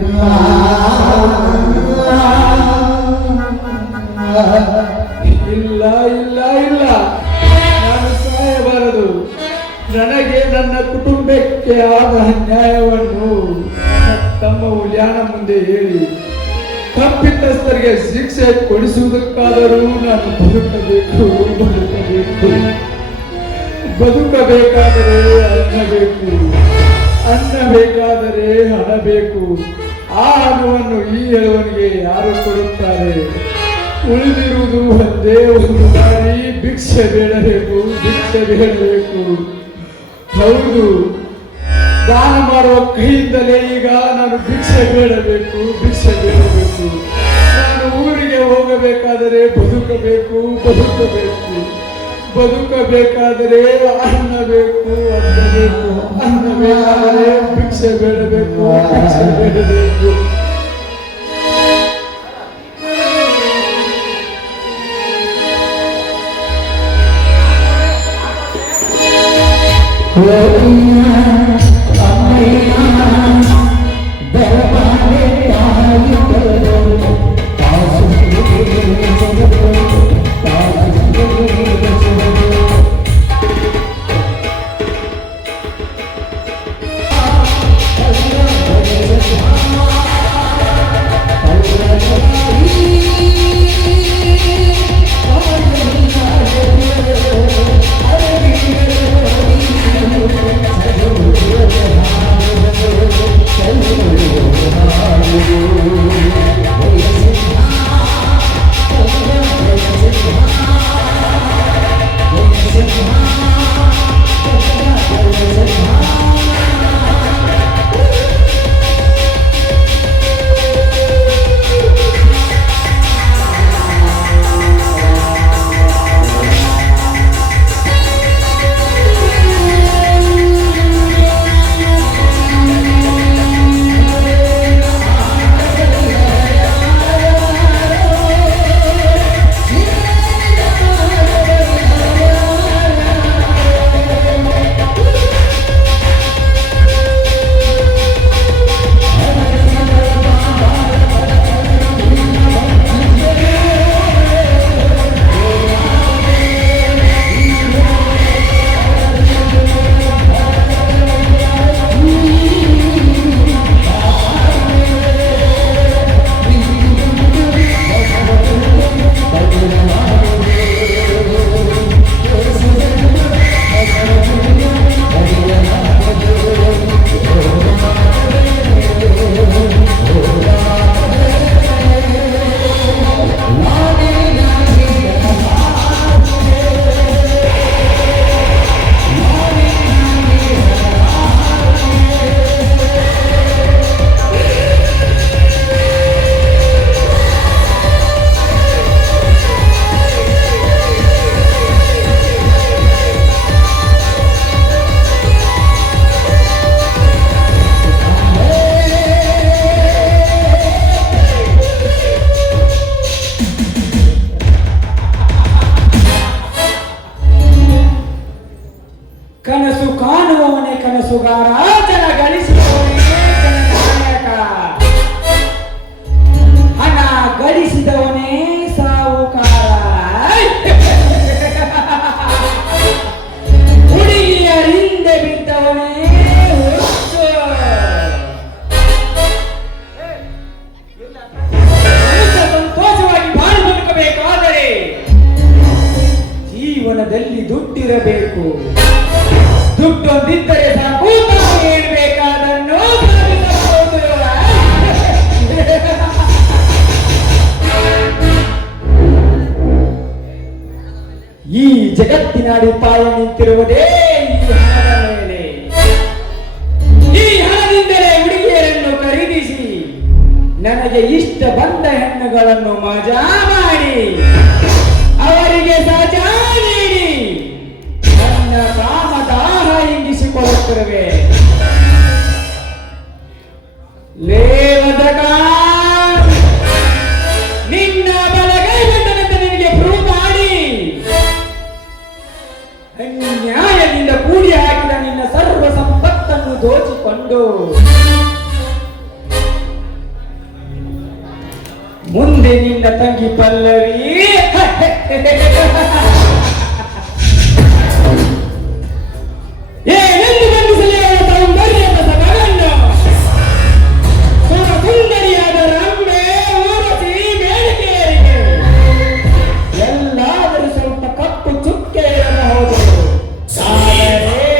ಇಲ್ಲ ಇಲ್ಲ ಇಲ್ಲ, ನಾನು ಸಾಯಬಾರದು. ನನಗೆ ನನ್ನ ಕುಟುಂಬಕ್ಕೆ ಆದ ಅನ್ಯಾಯವನ್ನು ತಮ್ಮ ಉಲ್ಯಾಣ ಮುಂದೆ ಹೇಳಿ ತಪ್ಪಿತಸ್ಥರಿಗೆ ಶಿಕ್ಷೆ ಕೊಡಿಸುವುದಕ್ಕಾದರೂ ನಾನು ಬದುಕಬೇಕು. ಬದುಕಬೇಕಾದರೆ ಅನ್ನ ಬೇಕು, ಅನ್ನ ಬೇಕಾದರೆ ಹಣ ಬೇಕು. ಆ ಹಣವನ್ನು ಈ ಎಳವನಿಗೆ ಯಾರು ಕೊಡುತ್ತಾರೆ? ಉಳಿದಿರುವುದು ಒಂದೇ ಒಂದು ದಾರಿ, ಭಿಕ್ಷೆ ಬೇಡಬೇಕು, ಭಿಕ್ಷೆ ಬೇಡಬೇಕು. ಹೌದು, ದಾನ ಮಾಡುವ ಕೈಯಿಂದಲೇ ಈಗ ನಾನು ಭಿಕ್ಷೆ ಬೇಡಬೇಕು, ಭಿಕ್ಷೆ ಬೇಡಬೇಕು. ನಾನು ಊರಿಗೆ ಹೋಗಬೇಕಾದರೆ ಬದುಕಬೇಕು, ಬದುಕಬೇಕಾದರೆ ಅನ್ನ ಬೇಕು, ಅನ್ನ ಬೇಕು. ಅನ್ನ ಬೇಕಾದರೆ ಭಿಕ್ಷೆ ಬೇಡಬೇಕು, ಭಿಕ್ಷೆ ಬೇಡಬೇಕು. ಕನಸು ಕಾಣುವವನೇ ಕನಸುಗಾರ, ಜನ ಗಳಿಸುವವನೇ ಜನನಾಯಕ, ಹಣ ಗಳಿಸಿದವನೇ ಸಾಹುಕಾರ. ಹುಡುಗಿಯರಿಂದ ಬಿದ್ದವನೇ ಹುಚ್ಚು. ಸಂತೋಷವಾಗಿ ಬಾಳು ಬದುಕಬೇಕಾದರೆ ಜೀವನದಲ್ಲಿ ದುಡ್ಡಿರಬೇಕು. ದುಡ್ಡೊಂದಿದ್ದರೆ ಸಾಕು, ನಾವು ಹೇಳ್ಬೇಕಾದನ್ನು ಸಾಧಿಸಬಹುದು. ಈ ಜಗತ್ತಿನ ಅಡಿಪಾಯ ನಿಂತಿರುವುದೇ ಈ ಹಣದ ಮೇಲೆ. ಈ ಹಣದಿಂದಲೇ ಹುಡುಗಿಯರನ್ನು ಖರೀದಿಸಿ ಬಂದ ಹೆಣ್ಣುಗಳನ್ನು ಮಜಾ ಮಾಡಿ ಅವರಿಗೆ ಸಜಾ ನೀಡಿ ನನ್ನ ಕಾಮದಾಹ ಇಂಗಿಸಿಕೊಳ್ಳುತ್ತಿರುವೆ. ಲೇವದಗ ನಿನ್ನ ಬಲಗೈ ಬಂದನಂತೆ ನಿನಗೆ ಪ್ರೂವ್ ಮಾಡಿ ಅನ್ಯಾಯದಿಂದ ಕೂಡಿ ಹಾಕಿದ ನಿನ್ನ ಸರ್ವ ಸಂಪತ್ತನ್ನು ದೋಚಿಕೊಂಡು ಮುಂದೆ ನಿನ್ನ ತಂಗಿ ಪಲ್ಲವಿ ಏನೆಂದು ಗಂಡಿಸಲಿ ಅವಳ ಸೌಂದರ್ಯದ ಸಗವನ್ನು ಸುಂದರಿಯಾದ ರಂಬೆ ಊರಸಿ ಬೇಡಿಕೆಯರಿಗೆ ಎಲ್ಲಾದರೂ ಸ್ವಲ್ಪ ಕಪ್ಪು ಚುಕ್ಕೆ ಇರಬಹುದು. ಆದರೆ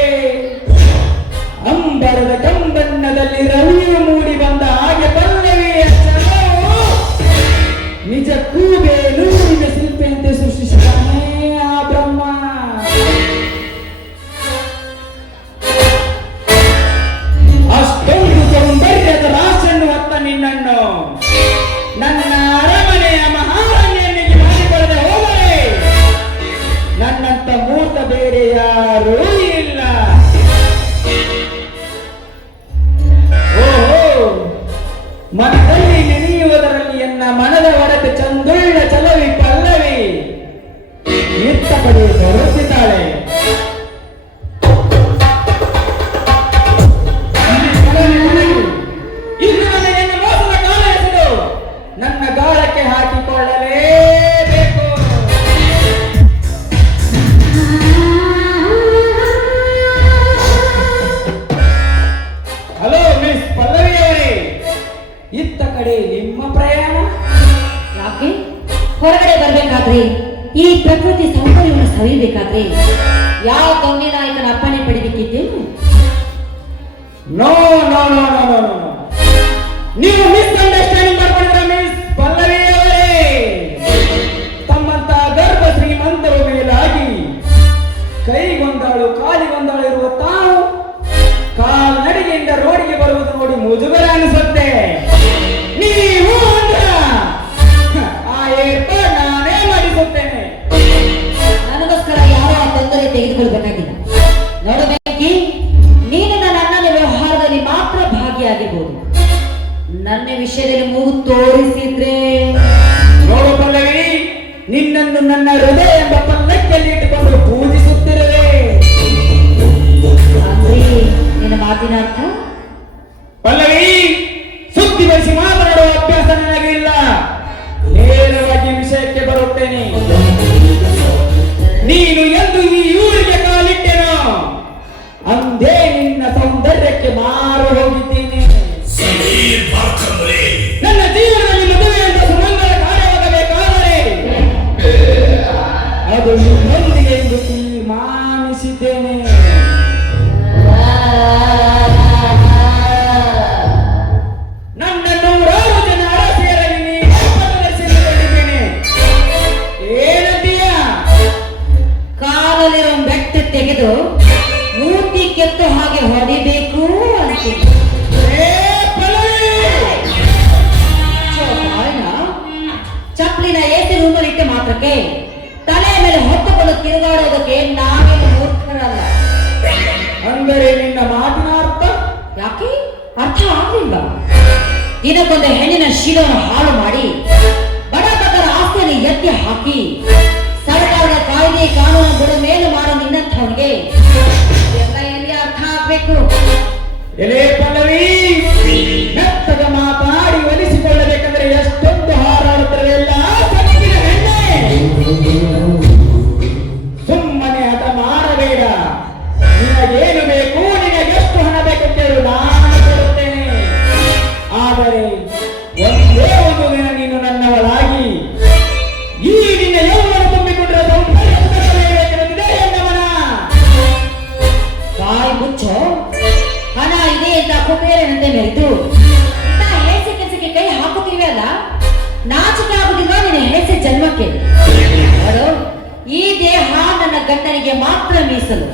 ಅಂಬರದ ಕಂಬಣ್ಣದಲ್ಲಿ ರವಿಯು ಮೂಡಿ ಬಂದ ಹಾಗೆ ಪಲ್ಲವಿಯ ಛಲವು ನಿಜಕ್ಕೂ ಬೇಲೂರಿನ ಶಿಲ್ಪಿಯಂತೆ ಸೃಷ್ಟಿಸಿದ್ದಾನೆ ಆ ಬ್ರಹ್ಮ. ಅಷ್ಟೊಂದು ಸೌಂದರ್ಯದ ರಾಶನ್ನು ಹೊತ್ತ ನಿನ್ನನ್ನು ನನ್ನ ಅರಮನೆಯ ಮಹಾರಾಣಿಯನ್ನಿಗೆ ಮಾಡಿಕೊಳ್ಳದೆ ಹೋದರೆ ನನ್ನಂತ ಮೂರ್ತ ಬೇರೆ ಯಾರೂ ಇಲ್ಲ. ಓಹೋ, ಮನದಲ್ಲಿ ನೆನೆಯುವುದರಲ್ಲಿ ಎನ್ನ ಮನದ ಹೊರತು ಚಂದುಳ್ಳ ಚಲವಿ ಪಲ್ಲವಿ ಇತ್ತ ಕಡೆ ಬರುತ್ತಿದ್ದಾಳೆ. ಇನ್ನು ನನ್ನ ಮೋಸದ ಕಾಲ ಎಸೆದು ನನ್ನ ಗಾಳಕ್ಕೆ ಹಾಕಿಕೊಳ್ಳಲೇಬೇಕು. ಹಲೋ ಮಿಸ್ ಪಲ್ಲವಿ ಅವರೇ, ಇತ್ತ ಕಡೆ ನಿಮ್ಮ ಪ್ರಯಾಣ? ಯಾಕೆ ಹೊರಗಡೆ ಬರ್ಬೇಕಾದ್ರೆ ಈ ಪ್ರಕೃತಿ ಸೌಂದರ್ಯವನ್ನು ಸವಿಬೇಕಾದ್ರೆ ಯಾವ ದೊಣ್ಣೆ ನಾಯಕನ ಅಪ್ಪಣೆ ಪಡೆದಿದ್ದೇನು? No no no no no no no, ನೀವು ಮಿಸ್ಅಂಡರ್ಸ್ಟ್ಯಾಂಡಿಂಗ್ ಮಾಡ್ಕೊಂಡಿದ್ರ ಮಿಸ್ ಪಲ್ಲವಿ ಅವರೇ. ತಮ್ಮಂತ ಗರ್ಭ ಶ್ರೀಮಂತರು ಮೇಲಾಗಿ ಕೈಗೊಂದಾಳು ಕಾಲಿಗೊಂದಾಳು ಇರುವ ತಾವು ಕಾಲ್ನಡಿಗೆಯಿಂದ ರೋಡಿಗೆ ಬರುವುದು ನೋಡಿ ಮುಜುಗರ ಅನಿಸುತ್ತೆ. ನೀವು ಅಂದ್ರ ಆ ಏರ್ಪಾಡು ನಾನೇ ಮಾಡಿಸುತ್ತೇನೆ. ನನಗೋಸ್ಕರ ಯಾವ ತೊಂದರೆ ತೆಗೆದುಕೊಳ್ಬೇಕಾಗಿಲ್ಲ. ನೋಡಬೇಕಿ, ನೀನು ನನ್ನ ಅಣ್ಣನ ವ್ಯವಹಾರದಲ್ಲಿ ಮಾತ್ರ ಭಾಗಿಯಾಗಿರ್ಬೋದು. ನನ್ನ ವಿಷಯದಲ್ಲಿ ಮೂಗು ತೋರಿಸಿದ್ರೆ ನೋಡು ಪಲ್ಲವಿ, ನಿನ್ನನ್ನು ನನ್ನ ಹೃದಯ ಎಂಬ ಪಲ್ಲಕ್ಕಿಯಲ್ಲಿ ಇಟ್ಟುಕೊಂಡು ಪೂಜಿಸುತ್ತಿರುವೆ. ಅಂದ್ರೆ ನಿನ್ನ ಮಾತಿನ ಅರ್ಥ? ಪಲ್ಲವಿ, ಸುದ್ದಿ ಬಯಸಿ ಮಾತನಾಡುವ ಅಭ್ಯಾಸ ನನಗಿಲ್ಲ. ನೇರವಾಗಿ ವಿಷಯಕ್ಕೆ ಬರುತ್ತೇನೆ. ನೀನು ಎಂದು ಈ ಊರಿಗೆ ಕಾಲಿಟ್ಟೆನೋ ಅಂದೇ ನಿನ್ನ ಸೌಂದರ್ಯಕ್ಕೆ ಮಾರು ಹೋಗಿದ್ದೀನಿ. ನನ್ನ ಜೀವನದಲ್ಲಿ ಮದುವೆ ಅಂತ ಸುಮಂಗಲ ಕಾರ್ಯವಾಗಬೇಕಾದರೆ ಅದು ನಿನ್ನೊಂದಿಗೆ ಎಂದು ತೀರ್ಮಾನಿಸಿದ್ದೇನೆ. ನನ್ನ 100 ಜನ ಅರಸಿಯರಲ್ಲಿ ನೀನು ಪ್ರದರ್ಶಿಸಿಕೊಂಡಿದ್ದೇನೆ. ಏನಂತೀಯ? ಕಾಲಲ್ಲಿರೋ ಬೆಟ್ಟ ತೆಗೆದು ಮೂರ್ತಿ ಕೆತ್ತು ಹಾಗೆ ಹೊಡಿಬೇಕು ಅಂತೀನಿ. ಚಪ್ಲಿನ ಎಸಿ ರೂಮಲ್ಲಿ ಇಟ್ಟ ಮಾತ್ರಕ್ಕೆ ತಲೆ ಮೇಲೆ ಹೊತ್ತುಕೊಂಡು ತಿರುಗಾಡೋದಕ್ಕೆ ನಾವೇನು ಮೂರ್ಖರಲ್ಲ. ಅಂದರೆ ನಿನ್ನ ಮಾತಿನ ಅರ್ಥ? ಯಾಕೆ ಅರ್ಥ ಆಗ್ಲಿಲ್ಲ? ದಿನಕ್ಕೊಂದು ಹೆಣ್ಣಿನ ಶೀಲವನ್ನು ಹಾಳು ಮಾಡಿ ಬಡತನದ ಆಸ್ತಿಯನ್ನು ಎತ್ತಿ ಹಾಕಿ ಸರ್ಕಾರದ ಕಾಯ್ದೆ ಕಾನೂನು ಬುಡ ಮೇಲೆ ಮಾಡೋ ನಿನ್ನಂಥವನಿಗೆ ಎಲ್ಲ ಎಲ್ಲಿ ಅರ್ಥ ಆಗ್ಬೇಕು? ಎಲೆ ಪಲ್ಲವಿ, ಮೆತ್ತಗ ಮಾತನಾಡಿ ಒಲಿಸಿಕೊಳ್ಳಬೇಕಂದ್ರೆ ಎಷ್ಟೊಂದು ಹಾರಾಡುತ್ತಿರಲಿಲ್ಲ ಸಕ್ಕಿನ ಹೆಣ್ಣೆ. ಸುಮ್ಮನೆ ಹಠ ಮಾಡಬೇಡ. ನಿನಗೇನು ಬೇಕು, ನಿನಗೆಷ್ಟು ಹಣ ಬೇಕಂತೇಳು, ನಾನು ಕೊಡುತ್ತೇನೆ. ಆದರೆ ಒಂದೇ ಒಂದು ದಿನ ನೀನು ನನ್ನವಳಾಗಿ ಈ ನಿನ್ನ ಯೌವನ ತುಂಬಿಕೊಂಡ್ರೆ ಸೌಂದರ್ಯ ಎನ್ನವನ. ಬಾಯಿ ಮುಚ್ಚೋ. ಹಣ ಇದೆ ಅಂತ ಕುಬೇರನಂತೆ ಮೆರೆದು ನಾ ಹೇಸೆ ಕೆಲಸಕ್ಕೆ ಕೈ ಹಾಕುತ್ತೀವಿ ಅಲ್ಲ, ನಾಚಿಕೆ ಆಗುದಿಲ್ಲ ನಿನ್ನ ಹೇಸೆ ಜನ್ಮಕ್ಕೆ? ನೋಡು, ಈ ದೇಹ ನನ್ನ ಗಂಡನಿಗೆ ಮಾತ್ರ ಮೀಸಲು.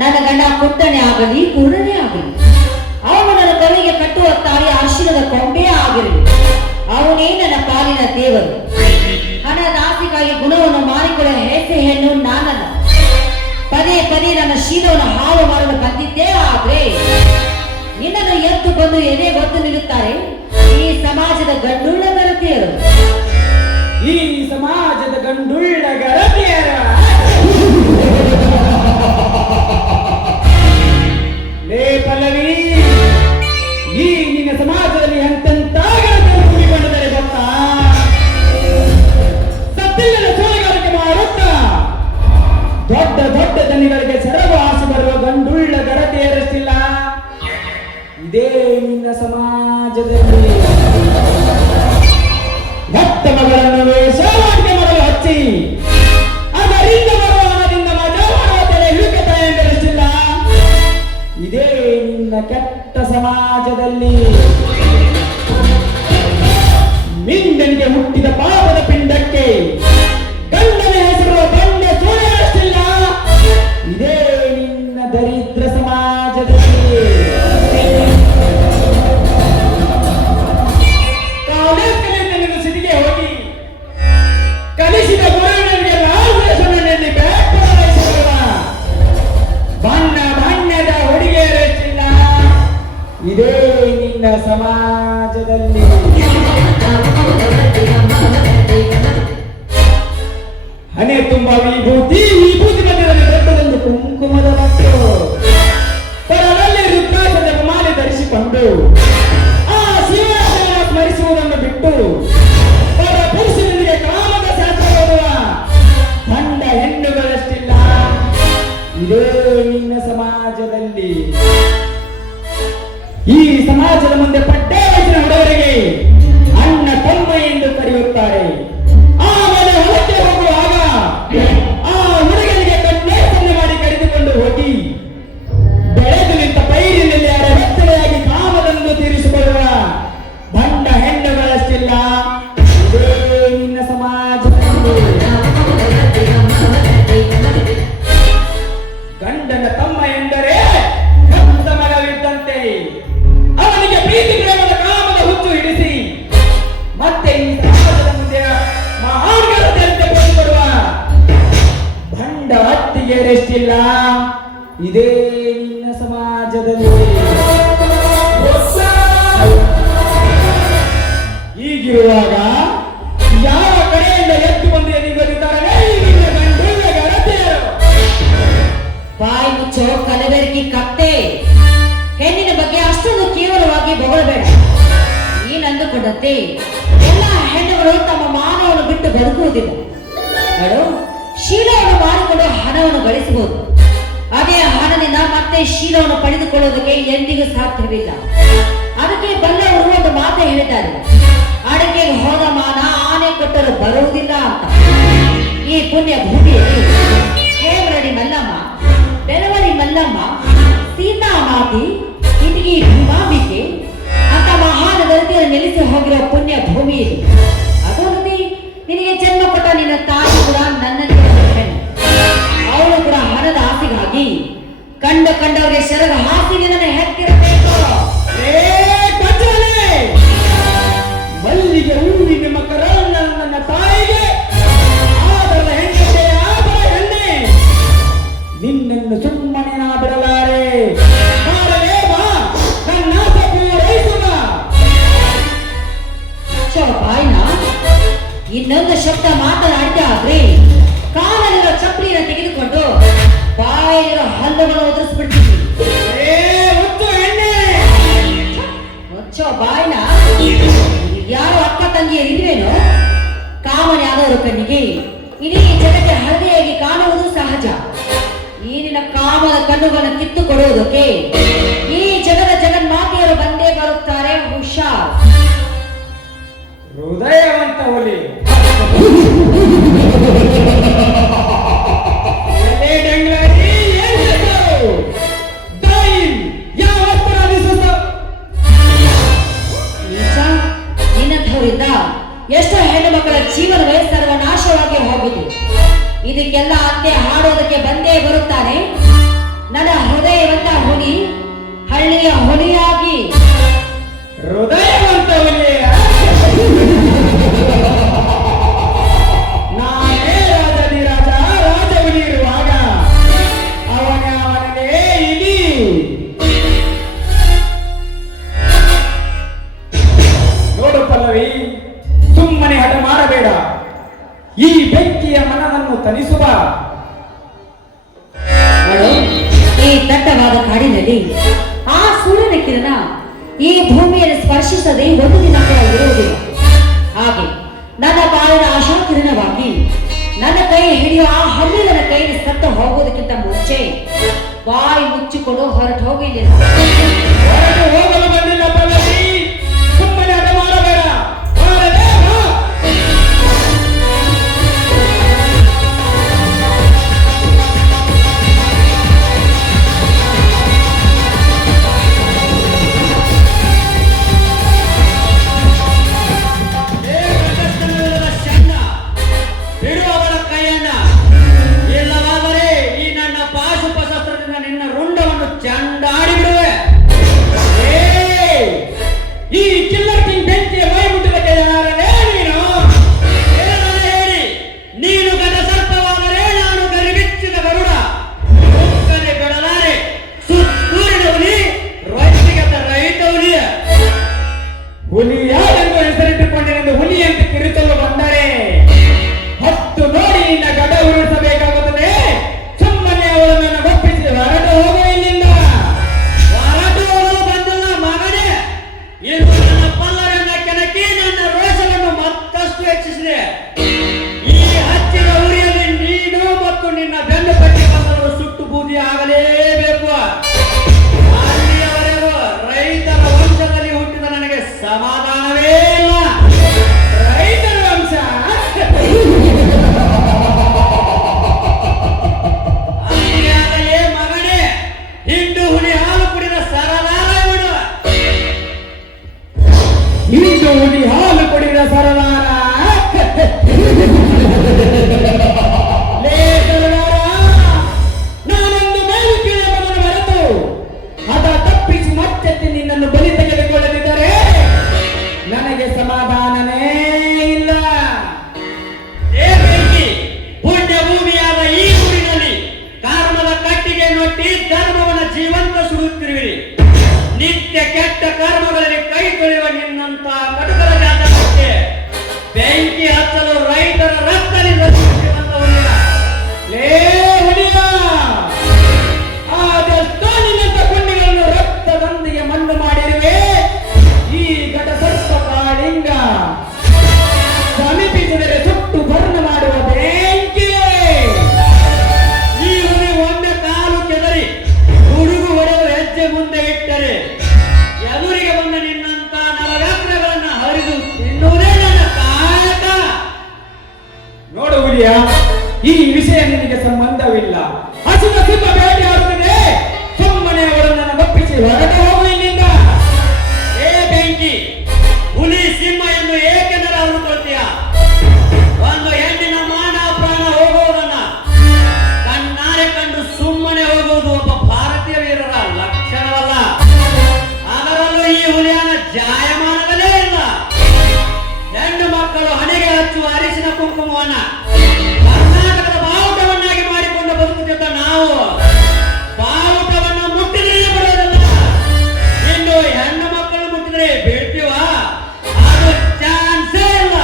ನನ್ನ ಗಂಡ ಪುಟ್ಟನೆ ಆಗಲಿ ಪೂರ್ಣನೇ ಆಗಲಿ, ಅವನು ನನ್ನ ಕೈಗೆ ಕಟ್ಟುವ ತಾಯಿ ಅರಿಶಿಣದ ಕೊಂಬೆ ಆಗಿರಲಿ, ದೇವರು. ಹಣದಾಸೆಗಾಗಿ ಗುಣವನ್ನು ಮಾರಿಕೊಳ್ಳುವ ಹೆಸೆ ಹೆಣ್ಣು ನಾನಲ್ಲ. ಪದೇ ಪದೇ ನನ್ನ ಶೀಲವನ್ನು ಹಾಳು ಮಾಡಲು ಬಂದಿದ್ದೇ. ಆದ್ರೆ ನಿನ್ನನ್ನು ಎದ್ದು ಬಂದು ಎದೆ ಒದ್ದು ನಿಲ್ಲುತ್ತಾರೆ ಈ ಸಮಾಜದ ಗಂಡುಳ್ಳ ಗರತಿಯರು. ಈ ಸಮಾಜದ ಗಂಡುಳ್ಳ ಗರತಿಯರ ಲೇ ಪಲ್ಲವಿ, ಈ ನಿನ್ನ ಸಮಾಜದಲ್ಲಿ ಎಂತೆಂತ ಗರತಿಯರು ಕೂಡಿಕೊಂಡಿದ್ದಾರೆ ಗೊತ್ತಾ? ಸತ್ತಿಲ್ಲದ ಸೋಳೆಗಾರಿಕೆ ಮಾಡುತ್ತಾ ದೊಡ್ಡ ದೊಡ್ಡ ದನಿಗಳಿಗೆ ಸೆರಗು ಆಸೆ ಬರುವ ಗಂಡುಳ್ಳ ಗರತಿಯರಷ್ಟಿಲ್ಲ. ಇದೇ ನಿನ್ನ ಸಮಾಜದಲ್ಲಿ ಭಕ್ತ ಮಗಳನ್ನು ವೇಷವಾಟಿಕೆ ಮಾಡಲು ಹಚ್ಚಿ ಅದರಿಂದ ಬರುವ ಹಣದಿಂದ ಮಜಾ ಮಾಡುವ ತಲೆ ಹಿಡುಕತ ಎಂದರಷ್ಟಿಲ್ಲ. ಇದೇ ನಿನ್ನ ಕೆಟ್ಟ ಸಮಾಜದಲ್ಲಿ ನಿಂದನಿಗೆ ಹುಟ್ಟಿದ ಪಾಪದ ಪಿಂಡಕ್ಕೆ ಗಂಡನ ಹೆಸರು ಬಂಡ ಸುಳಿಯಷ್ಟಿಲ್ಲ. ಇದೇ ನಿನ್ನ ದರಿದ್ರ ಸಮಾಜದಲ್ಲಿ ಕಾಲೇಜಿನಿಂದ ಸಿಟಿಗೆ ಹೋಗಿ ಕಲಿಸಿದ ಗುರುವಿನರಿಗೆ ಲಾಭದಲ್ಲಿ ಬೇಕರಿಸುವ ಬಣ್ಣ ಬಣ್ಣದ ಹುಡುಗಿಯರಷ್ಟಿಲ್ಲ. ಇದೇ ನಿನ್ನ ಸಮಾಜದಲ್ಲಿ ಹಣೆ ತುಂಬ ವಿಭೂತಿ ಮಧ್ಯದಲ್ಲಿ ದೊಡ್ಡದೊಂದು ಕುಂಕುಮದ ಮತ್ತು ಪರದಲ್ಲಿ ರುದ್ರಾಕ್ಷದ ಮಾಲೆ ಧರಿಸಿಕೊಂಡು ಆ ಶಿವನ ಸ್ಮರಿಸುವುದನ್ನು ಬಿಟ್ಟು ಪರ ಪುರುಷನಿಗೆ ಕಾಮದ ಶಾಸ್ತ್ರ ಓದುವ ಬಂಡ ಹೆಣ್ಣುಗಳಷ್ಟಿಲ್ಲ. ಇದೇ ನಿನ್ನ ಸಮಾಜದಲ್ಲಿ. ಈ ಸಮಾಜದ ಮುಂದೆ ಪಡ್ಡೆ ವಯಸ್ಸಿನ ಹುಡುಗರಿಗೆ ಅಣ್ಣ ತಮ್ಮ ಎಂದು ಕರೆಯುತ್ತಾರೆ. ಆಮೇಲೆ ಹೊರಕ್ಕೆ ಹೋಗುವಾಗ ಆ ಹುಡುಗನಿಗೆ ಕಣ್ಣೇ ಸಣ್ಣ ಮಾಡಿ ಕರೆದುಕೊಂಡು ಹೋಗಿ ಬೆಳೆದು ನಿಂತ ಪೈರಿನಲ್ಲಿ ಅರೆಬೆತ್ತಲೆಯಾಗಿ ಕಾಮದಂದು ತೀರಿಸಿಕೊಳ್ಳುವ ಬಂಡ ಹೆಣ್ಣುಗಳಷ್ಟಿಲ್ಲ. ಇದೇ ನಿನ್ನ ಸಮಾಜದಲ್ಲಿ. ಗಂಡನ ತಮ್ಮ ಎಂದರೆ ಹೆತ್ತ ಮಗವಿದ್ದಂತೆ. ಅವನಿಗೆ ಪ್ರೀತಿ ಪ್ರೇಮದ ಕಾಮದ ಹುಚ್ಚು ಹಿಡಿಸಿ ಮತ್ತೆ ಈ ಸಮಾಜದ ಮುಂದೆ ಮಹಾನ್ಗಳಂತೆ ಕೊಡುವ ಬಂಡ ಅತ್ತಿಗೆರೆಷ್ಟಿಲ್ಲ. ಇದೇ ನಿನ್ನ ಸಮಾಜದಲ್ಲಿ. ಹೀಗಿರುವಾಗ ಯಾವ ಕಡೆಯಿಂದ ಎದ್ದು ಬಂದು ಎದಿಗೊದಿದ್ದಾರೆ ನಿನ್ನ ಗಂಡುಳ್ಳ ಗರತಿಯರು. ಬಾಯಿ ಮುಚ್ಚೋ ಕಲಬೆರಗಿ ಕತ್ತೆ. ಹೆಣ್ಣಿನ ಬಗ್ಗೆ ಅಷ್ಟೊಂದು ಕೇವಲವಾಗಿ ಬೊಗಳಬೇಡ. ನೀನಂದುಕೊಂಡಂತೆ ಎಲ್ಲ ಹೆಣ್ಣುಗಳು ತಮ್ಮ ಮಾನವನ್ನು ಬಿಟ್ಟು ಬದುಕುವುದಿಲ್ಲ. ನೋಡು, ಶೀಲವನ್ನು ಮಾಡಿಕೊಂಡು ಹಣವನ್ನು ಗಳಿಸಬಹುದು. ಅದೇ ಹಣದಿಂದ ಮತ್ತೆ ಶೀಲವನ್ನು ಪಡೆದುಕೊಳ್ಳುವುದಕ್ಕೆ ಎಂದಿಗೂ ಸಾಧ್ಯವಿಲ್ಲ. ಅದಕ್ಕೆ ಬಲ್ಲವರು ಒಂದು ಮಾತು ಹೇಳಿದ್ದಾರೆ, ಅಡಕೆಗೆ ಹೋದ ಮಾನ ಆನೆ ಕೊಟ್ಟರು ಬರುವುದಿಲ್ಲ ಅಂತ. ಈ ಪುಣ್ಯ ಭೂಮಿಯಲ್ಲಿ ಹೇಮರಡಿ ಮಲ್ಲಮ್ಮ, ಬೆಳವರಿ ಮಲ್ಲಮ್ಮ, ಸೀತಾಮಾತಿ, ಇಟಗಿ ಭೀಮಾಂಬಿಕೆ ಅಂತ ಮಹಾನ್ ಗರತಿಯರು ನೆಲೆಸಿ ಹೋಗಿರೋ ಪುಣ್ಯ ಭೂಮಿ ಇದು. ಅದಲ್ಲದೆ ನಿನಗೆ ಜನ್ಮ ಕೊಟ್ಟ ನಿನ್ನ ತಾಯಿ ಕೂಡ ನನ್ನಂತೆ ಹೆಣ್ಣು. ಅವಳು ಕೂಡ ಹಣದ ಆಸೆಗಾಗಿ ಕಂಡವರಿಗೆ ಶರಗ ಹಾಸಿ ನಿನ್ನನ್ನು ಹೆತ್ತಿರಬೇಕು. ಮಲ್ಲಿಗೆ ಹೂವಿನ ಮಕರ ನನ್ನ ತಾಯಿಗೆ ಆದರ ಹೆಣ್ಣೆ ಆದರ ಹೆಣ್ಣೆ ನಿನ್ನನ್ನು ಸುಮ್ಮನೆ ನಾ ಬಿಡಲಾರೆ. ನನ್ನ ಪೂರೈಸುವ ಬಾಯ್ನ ಇನ್ನೊಂದು ಶಬ್ದ ಮಾತನಾಡಿದ ಆದ್ರೆ ಕಾಲಲ್ಲಿರೋ ಚಪ್ಪಲಿನ ತೆಗೆದುಕೊಂಡು ಬಾಯಿರೋ ಹಲ್ಲುಗಳನ್ನು ಉದುರಿಸ್ಬಿಡ್ತೀವಿ. ಮುಚ್ಚೋ ಬಾಯ್ನ. ಯಾರು ಅಕ್ಕ ತಂಗಿಯರಿದ್ರೇನೋ ಕಾಮನೆ ಆದವರು ಕಣ್ಣಿಗೆ ಇಡೀ ಜಗಕ್ಕೆ ಹಳದಿಯಾಗಿ ಕಾಣುವುದು ಸಹಜ. ಈ ನಿನ್ನ ಕಾಮದ ಕಣ್ಣುಗಳನ್ನು ಕಿತ್ತು ಕೊಡುವುದಕ್ಕೆ ಈ ಜಗದ ಜಗನ್ಮಾತೆಯರು ಬಂದೇ ಬರುತ್ತಾರೆ. ಹುಷಾರ್. ಹೃದಯವಂತ ಹುಲಿ. ನಿನ್ನಂಥವರಿಂದ ಎಷ್ಟೋ ಹೆಣ್ಣು ಮಕ್ಕಳ ಜೀವನವೇ ಸರ್ವನಾಶವಾಗಿ ಹೋಗಿದೆ. ಇದಕ್ಕೆಲ್ಲ ಅಂತೆ ಹಾಡೋದಕ್ಕೆ ಬಂದೇ ಬರುತ್ತಾನೆ ನನ್ನ ಹೃದಯವಂತ ಹುಲಿ, ಹಳ್ಳಿಯ ಹುಲಿಯಾಗಿ. ಹೃದಯವಂತ ಹುಲಿ. ಈ ಭೂಮಿಯನ್ನು ಸ್ಪರ್ಶಿಸದೆ ಒಂದು ದಿನ ಕೂಡ ಇರುವುದಿಲ್ಲ. ಹಾಗೆ ನನ್ನ ಬಾಳಿನ ಆಶಾಕಿರಣವಾಗಿ ನನ್ನ ಕೈ ಹಿಡಿಯುವ ಆ ಹಮ್ಮಿಲನ ಕೈಯಲ್ಲಿ ಸತ್ತು ಹೋಗುವುದಕ್ಕಿಂತ ಮುಂಚೆ ಬಾಯಿ ಮುಚ್ಚಿಕೊಂಡು ಹೊರಟು ಹೋಗಲಿಲ್ಲ. ಹೊರಟು ಹೋಗಲು ಬಂದಿಲ್ಲ ಪಲ್ಲವಿ, ಸುಮ್ಮನೆ ಅಡ ಮಾಡಬೇಡ. ಬಾರಲೇ, ಬಾ. ಬಿಡುವವಳ ಕೈಯನ್ನ, ಇಲ್ಲವಾದರೆ ಈ ನನ್ನ ಪಾಶುಪಶಸ್ತ್ರದಿಂದ ನಿನ್ನ ರುಂಡವನ್ನು ಚಂಡಾಡಿ ಬಿಡುವೆ. ಈ ಕಿಲ್ಲರ್ ಕಿಂಗ್ ಬೆಂಕಿಯ ಮೈ ಮುಟ್ಟಲಿಕ್ಕೆ ಯಾರನೇ ನೀನು? ಹೇಳಿ, ನೀನು ಗದ ಸರ್ಪವಾದರೆ ನಾನು ಗರಿಬಿಚ್ಚಿದ ಗರುಡ. ಮುಕ್ಕನೆ ಬಿಡಲಾರೆ ಸುತ್ತೂರಿನ ಹುಲಿ, ರೈತಿಗತ ರೈತ ಹುಲಿ. ಹುಲಿಯ ಎಂದು ಹೆಸರಿಟ್ಟುಕೊಂಡಿருந்து ಹುಲಿ ಅಂತ ಕಿರುಚಲು ಬಂದರೆ ಹತ್ತು ನೋಡಿ ನಿನ್ನ ಗಡ ಉರುಳಿಸಬೇಕಾಗುತ್ತದೆ. ಸುಮ್ಮನೆ ಅವಳನ್ನು ಒಪ್ಪಿಸಿ ಹೊರಟು ಹೋಗು ಇಲ್ಲಿಂದ. ಹೊರಟು ಹೋಗಲು ಬಂದಿಲ್ಲ ಮಗನೇ. ಇದು ನನ್ನ ಪಲ್ಲವಿಯನ್ನ ಕೆಣಕಿ ನನ್ನ ರೋಷವನ್ನು ಮತ್ತಷ್ಟು ಹೆಚ್ಚಿಸಿದೆ. ಈ ಹಚ್ಚಿದ ಉರಿಯಲ್ಲಿ ನೀನು ಮತ್ತು ನಿನ್ನ ಬೆನ್ನು ಕಟ್ಟಿ ಬಂದವರು ಸುಟ್ಟು ಬೂದಿ ಆಗಲೇಬೇಕು. ಅಲ್ಲಿಯವರೆಗೂ ರೈತರ ವಂಶದಲ್ಲಿ ಹುಟ್ಟಿದ ನನಗೆ ಸಮಾಧಾನವೇ ಇಲ್ಲ. ರೈತರ ವಂಶ ಅಲ್ಲಿಯಾಗಲೇ ಮಗನೇ, ಹಿಂಡು ಹುಲಿ ಹಾಲು ಕುಡಿದ ಸರದಾರ ಇವನು. ಇಂದು ಹುಲಿ ಹಾಲು ಕುಡಿದ ಸರದಾರ. ಲೇ ಸರದಾರ, ನಾನೊಂದು ಮೇಲು ಕೀಳೆಂಬುದನ್ನು ಮರೆತು ಅದ ತಪ್ಪಿಸಿ ಮತ್ತೆ ನಿನ್ನನ್ನು ಬಲಿ ತೆಗೆದುಕೊಳ್ಳದಿದ್ದರೆ ನನಗೆ ಸಮಾಧಾನನೇ ಇಲ್ಲ. ಏ ಬೆಂಕಿ, ಪುಣ್ಯ ಭೂಮಿಯಾದ ಈ ಊರಿನಲ್ಲಿ ಕರ್ಮದ ಕಟ್ಟಿಗೆ ನೊಟ್ಟಿ ಧರ್ಮವನ್ನ ಜೀವಂತ ಸುಡುತ್ತಿರುವಿರಿ. ನಿತ್ಯ ಕೆಟ್ಟ ಕರ್ಮಗಳಲ್ಲಿ ಕೈ ತೊಳೆಯುವ ನಿನ್ನಂತ ಕಟುಕರ ಜಾತಕಕ್ಕೆ ಬೆಂಕಿ ಹಚ್ಚಲು ರೈತರ ರಕ್ತದಿಂದ ಬಂದವನಿಲ್ಲ. ಲೇ ಹುಲಿಯ, ಅದೆಷ್ಟೋ ನಿನ್ನಂತ ಪುಣ್ಯಗಳನ್ನು ರಕ್ತದೊಂದಿಗೆ ಮಣ್ಣು ಮಾಡಿರುವೆ. ಈ ಘಟ ಸರ್ಪ ಕಾಳಿಂಗ ಸಮೀಪಿಸಿದರೆ ಸುಟ್ಟು ಬರ್ಣ ಮಾಡುವ ಬೆಂಕಿಯೇ. ಈ ಹುಲಿ ಒಮ್ಮೆ ಕಾಲು ಕೆದರಿ ಹುಡುಗು ಹೊಡೆದು ಹೆಜ್ಜೆ ಮುಂದೆ ಇಟ್ಟರೆ ಎದುರಿಗೆ ಬಂದ ನಿನ್ನಂತ ನರವ್ಯಾಘ್ರಗಳನ್ನ ಹರಿದು ತಿನ್ನುವುದೇ ನನ್ನ ಕಾಯಕ. ನೋಡು ಹುಲಿಯ, ಈ ವಿಷಯ ನಿನಗೆ ಸಂಬಂಧವಿಲ್ಲ. ಹಸಿದ ಸಿಂಹ ಬೇಟೆಯಾಡುತ್ತದೆ. ಸುಮ್ಮನೆ ಅವಳನ್ನು ಒಪ್ಪಿಸಿ ಹೊರಟು ಹೋಗು ಇಲ್ಲಿಂದ. ಏ ಬೆಂಕಿ, ಹುಲಿ ಸಿಂಹ ಎಂದು ಏಕೆಂದರೆ ಅರಿದುಕೊಳ್ತೀಯ? ಒಂದು ಹೆಣ್ಣಿನ ಮಾನ ಪ್ರಾಣ ಹೋಗುವುದನ್ನ ಕಣ್ಣಾರೆ ಕಂಡು ಸುಮ್ಮನೆ ಹೋಗುವುದು ಒಬ್ಬ ಭಾರತೀಯ ವೀರರ ಲಕ್ಷಣವಲ್ಲ. ಅದರಲ್ಲೂ ಈ ಹುಲಿಯನ ಜಾಯಮಾನದಲ್ಲೇ ಇಲ್ಲ. ಹೆಣ್ಣು ಮಕ್ಕಳು ಹಣೆಗೆ ಹಚ್ಚುವ ಅರಿಶಿನ ಕುಂಕುಮವನ್ನ ಕರ್ನಾಟಕದ ಬಾವುಟವನ್ನಾಗಿ ಮಾಡಿಕೊಂಡು ಬದುಕುತ್ತಿದ್ದ ನಾವು ಬಾವುಟವನ್ನು ಮುಟ್ಟಿದ್ರೆ ಬಿಡೋದಲ್ಲ. ಇನ್ನು ಹೆಣ್ಣು ಮಕ್ಕಳು ಮುಟ್ಟಿದ್ರೆ ಬೀಳ್ತೀವ? ಅದು ಚಾನ್ಸೇ ಇಲ್ಲ.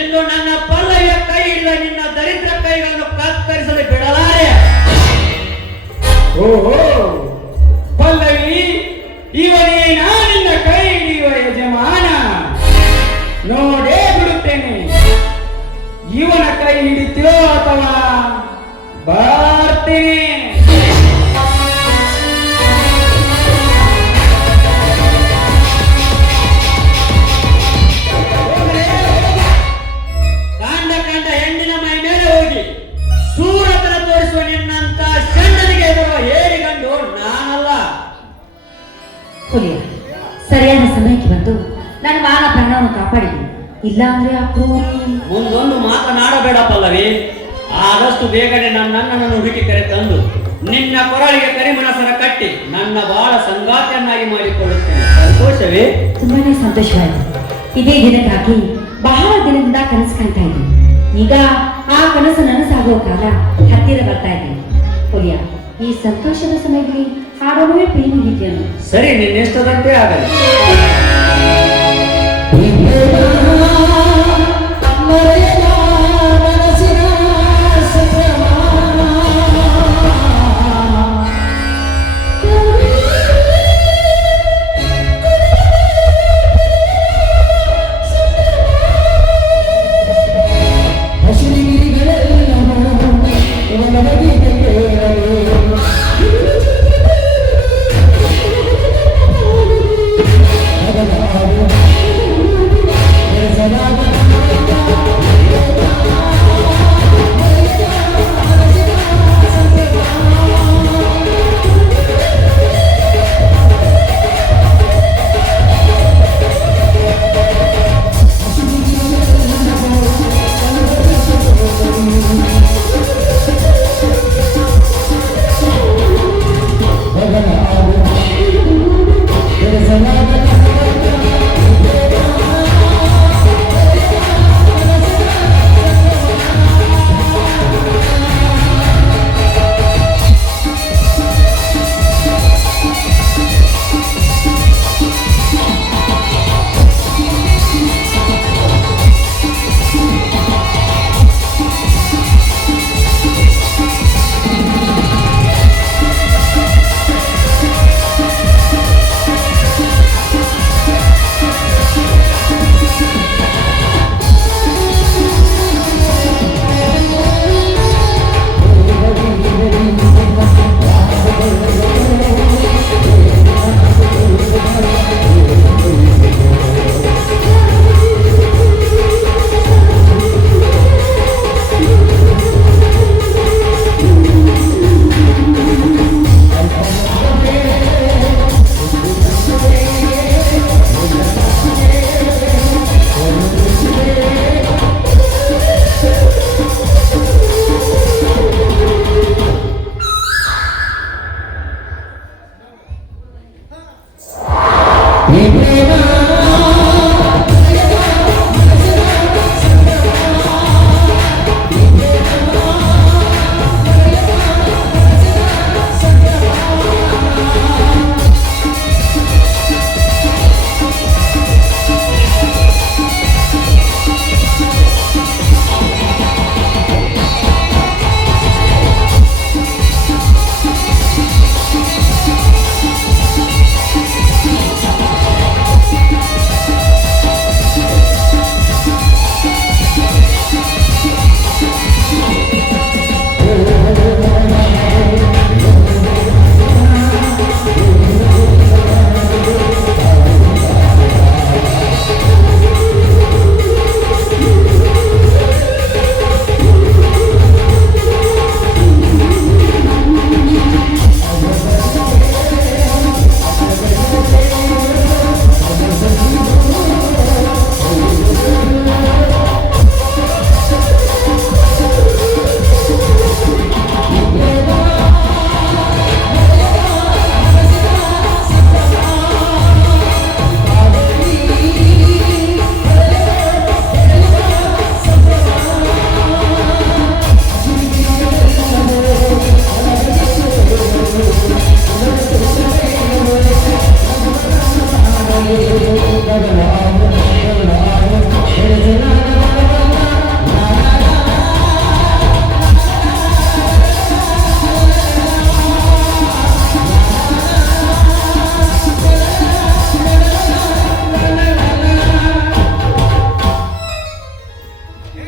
ಇಂದು ನನ್ನ ಪಲ್ಲವಿಯ ಕೈ ಹಿಡಿದ ನಿನ್ನ ದರಿದ್ರ ಕೈಗಳನ್ನು ಕತ್ತರಿಸಲು ಬಿಡಲಾರೆ. ಓಹೋ ಪಲ್ಲವಿ, ಇವನೇ ನಾನಿನ್ನ ಕೈ ಹಿಡಿಯುವ ಯಜಮಾನ. ನೋಡೇ ಬಿಡುತ್ತೇನೆ, ಇವನ ಕೈ ಹಿಡಿತೀಯೋ ಅಥವಾ ಬರ್ತೀನಿ. ಕಂಡ ಹೆಣ್ಣಿನ ಮೈ ಮೇಲೆ ಹೋಗಿ ಸೂರತನ ತೋರಿಸುವ ನಿನ್ನಂತ ಚಂಡನಿಗೆ ಬರುವ ಏರಿಗಂಡು ನಾನಲ್ಲ. ಹುಲಿಯ, ಸರಿಯಾದ ಸಮಯಕ್ಕೆ ಬಂದು ನನ್ನ ಮಾನ ಪ್ರಾಣವನ್ನು ಕಾಪಾಡಿದೆ. ಇಲ್ಲ ಅಂದ್ರೆ ಆ ಕ್ರೂರಿ ಮುಂದೊಂದು ಮಾತನಾಡಬೇಡ ಪಲ್ಲವಿ. ಆದಷ್ಟು ಬೇಗನೆ ನನ್ನನ್ನು ಹುಡುಕಿ ಕರೆ ತಂದು ನಿನ್ನ ಕೊರಳಿಗೆ ಕರಿಮನಸರ ಕಟ್ಟಿ ನನ್ನ ಬಾಳ ಸಂಗಾತಿಯನ್ನಾಗಿ ಮಾಡಿಕೊಳ್ಳುತ್ತೇನೆ. ಸಂತೋಷವೇ? ತುಂಬಾನೇ ಸಂತೋಷವಾಯಿತು. ಇದೇ ದಿನಕ್ಕಾಗಿ ಬಹಳ ದಿನದಿಂದ ಕನಸು ಕಾಣ್ತಾ ಇದ್ದೀನಿ. ಈಗ ಆ ಕನಸು ನನಸಾಗುವ ಕಾಲ ಹತ್ತಿರ ಬರ್ತಾ ಇದ್ದೀನಿ. ಹುಲಿಯ, ಈ ಸಂತೋಷದ ಸಮಯದಲ್ಲಿ ಹಾಡುವೇ ಪ್ರೇಮಿ ಗೀತೆಯನ್ನು ಸರಿ, ನಿನ್ನೆಷ್ಟದಂತೆ ಆಗಲಿ.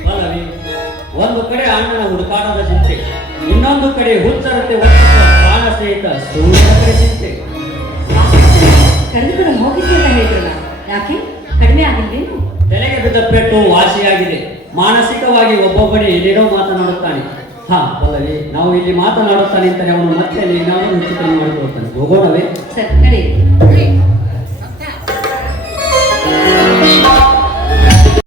ಪಲ್ಲವಿ, ಒಂದು ಕಡೆ ಅಣ್ಣನ ಹುಡುಕಾಟದ ಚಿಂತೆ, ಇನ್ನೊಂದು ಕಡೆ ಹುಚ್ಚರತೆ ಹುಟ್ಟಿಸುವ ಪ್ರಾಣ ಸ್ನೇಹಿತ ಸೂರ್ಯನ ಕಡೆ ಚಿಂತೆ. ಕರೆದುಕೊಂಡು ಹೋಗಿದ್ದೆ ಅಂತ ಹೇಳಿದ್ರಲ್ಲ, ಯಾಕೆ ಕಡಿಮೆ ಆಗಿಲ್ವೇನು? ತಲೆಗೆ ಬಿದ್ದ ಪೆಟ್ಟು ವಾಸಿಯಾಗಿದೆ. ಮಾನಸಿಕವಾಗಿ ಒಬ್ಬೊಬ್ಬನೇ ಏನೇನೋ ಮಾತನಾಡುತ್ತಾನೆ. ಹಾ ಪಲ್ಲವಿ, ನಾವು ಇಲ್ಲಿ ಮಾತನಾಡುತ್ತಾನೆ ಅಂತಾನೆ ಅವನು ಮತ್ತೆ ಏನಾದರೂ ಚಿಂತನೆ ಮಾಡಿಕೊಳ್ತಾನೆ. ಹೋಗೋಣವೇ? ಸರಿ ನಡೆಯಿರಿ.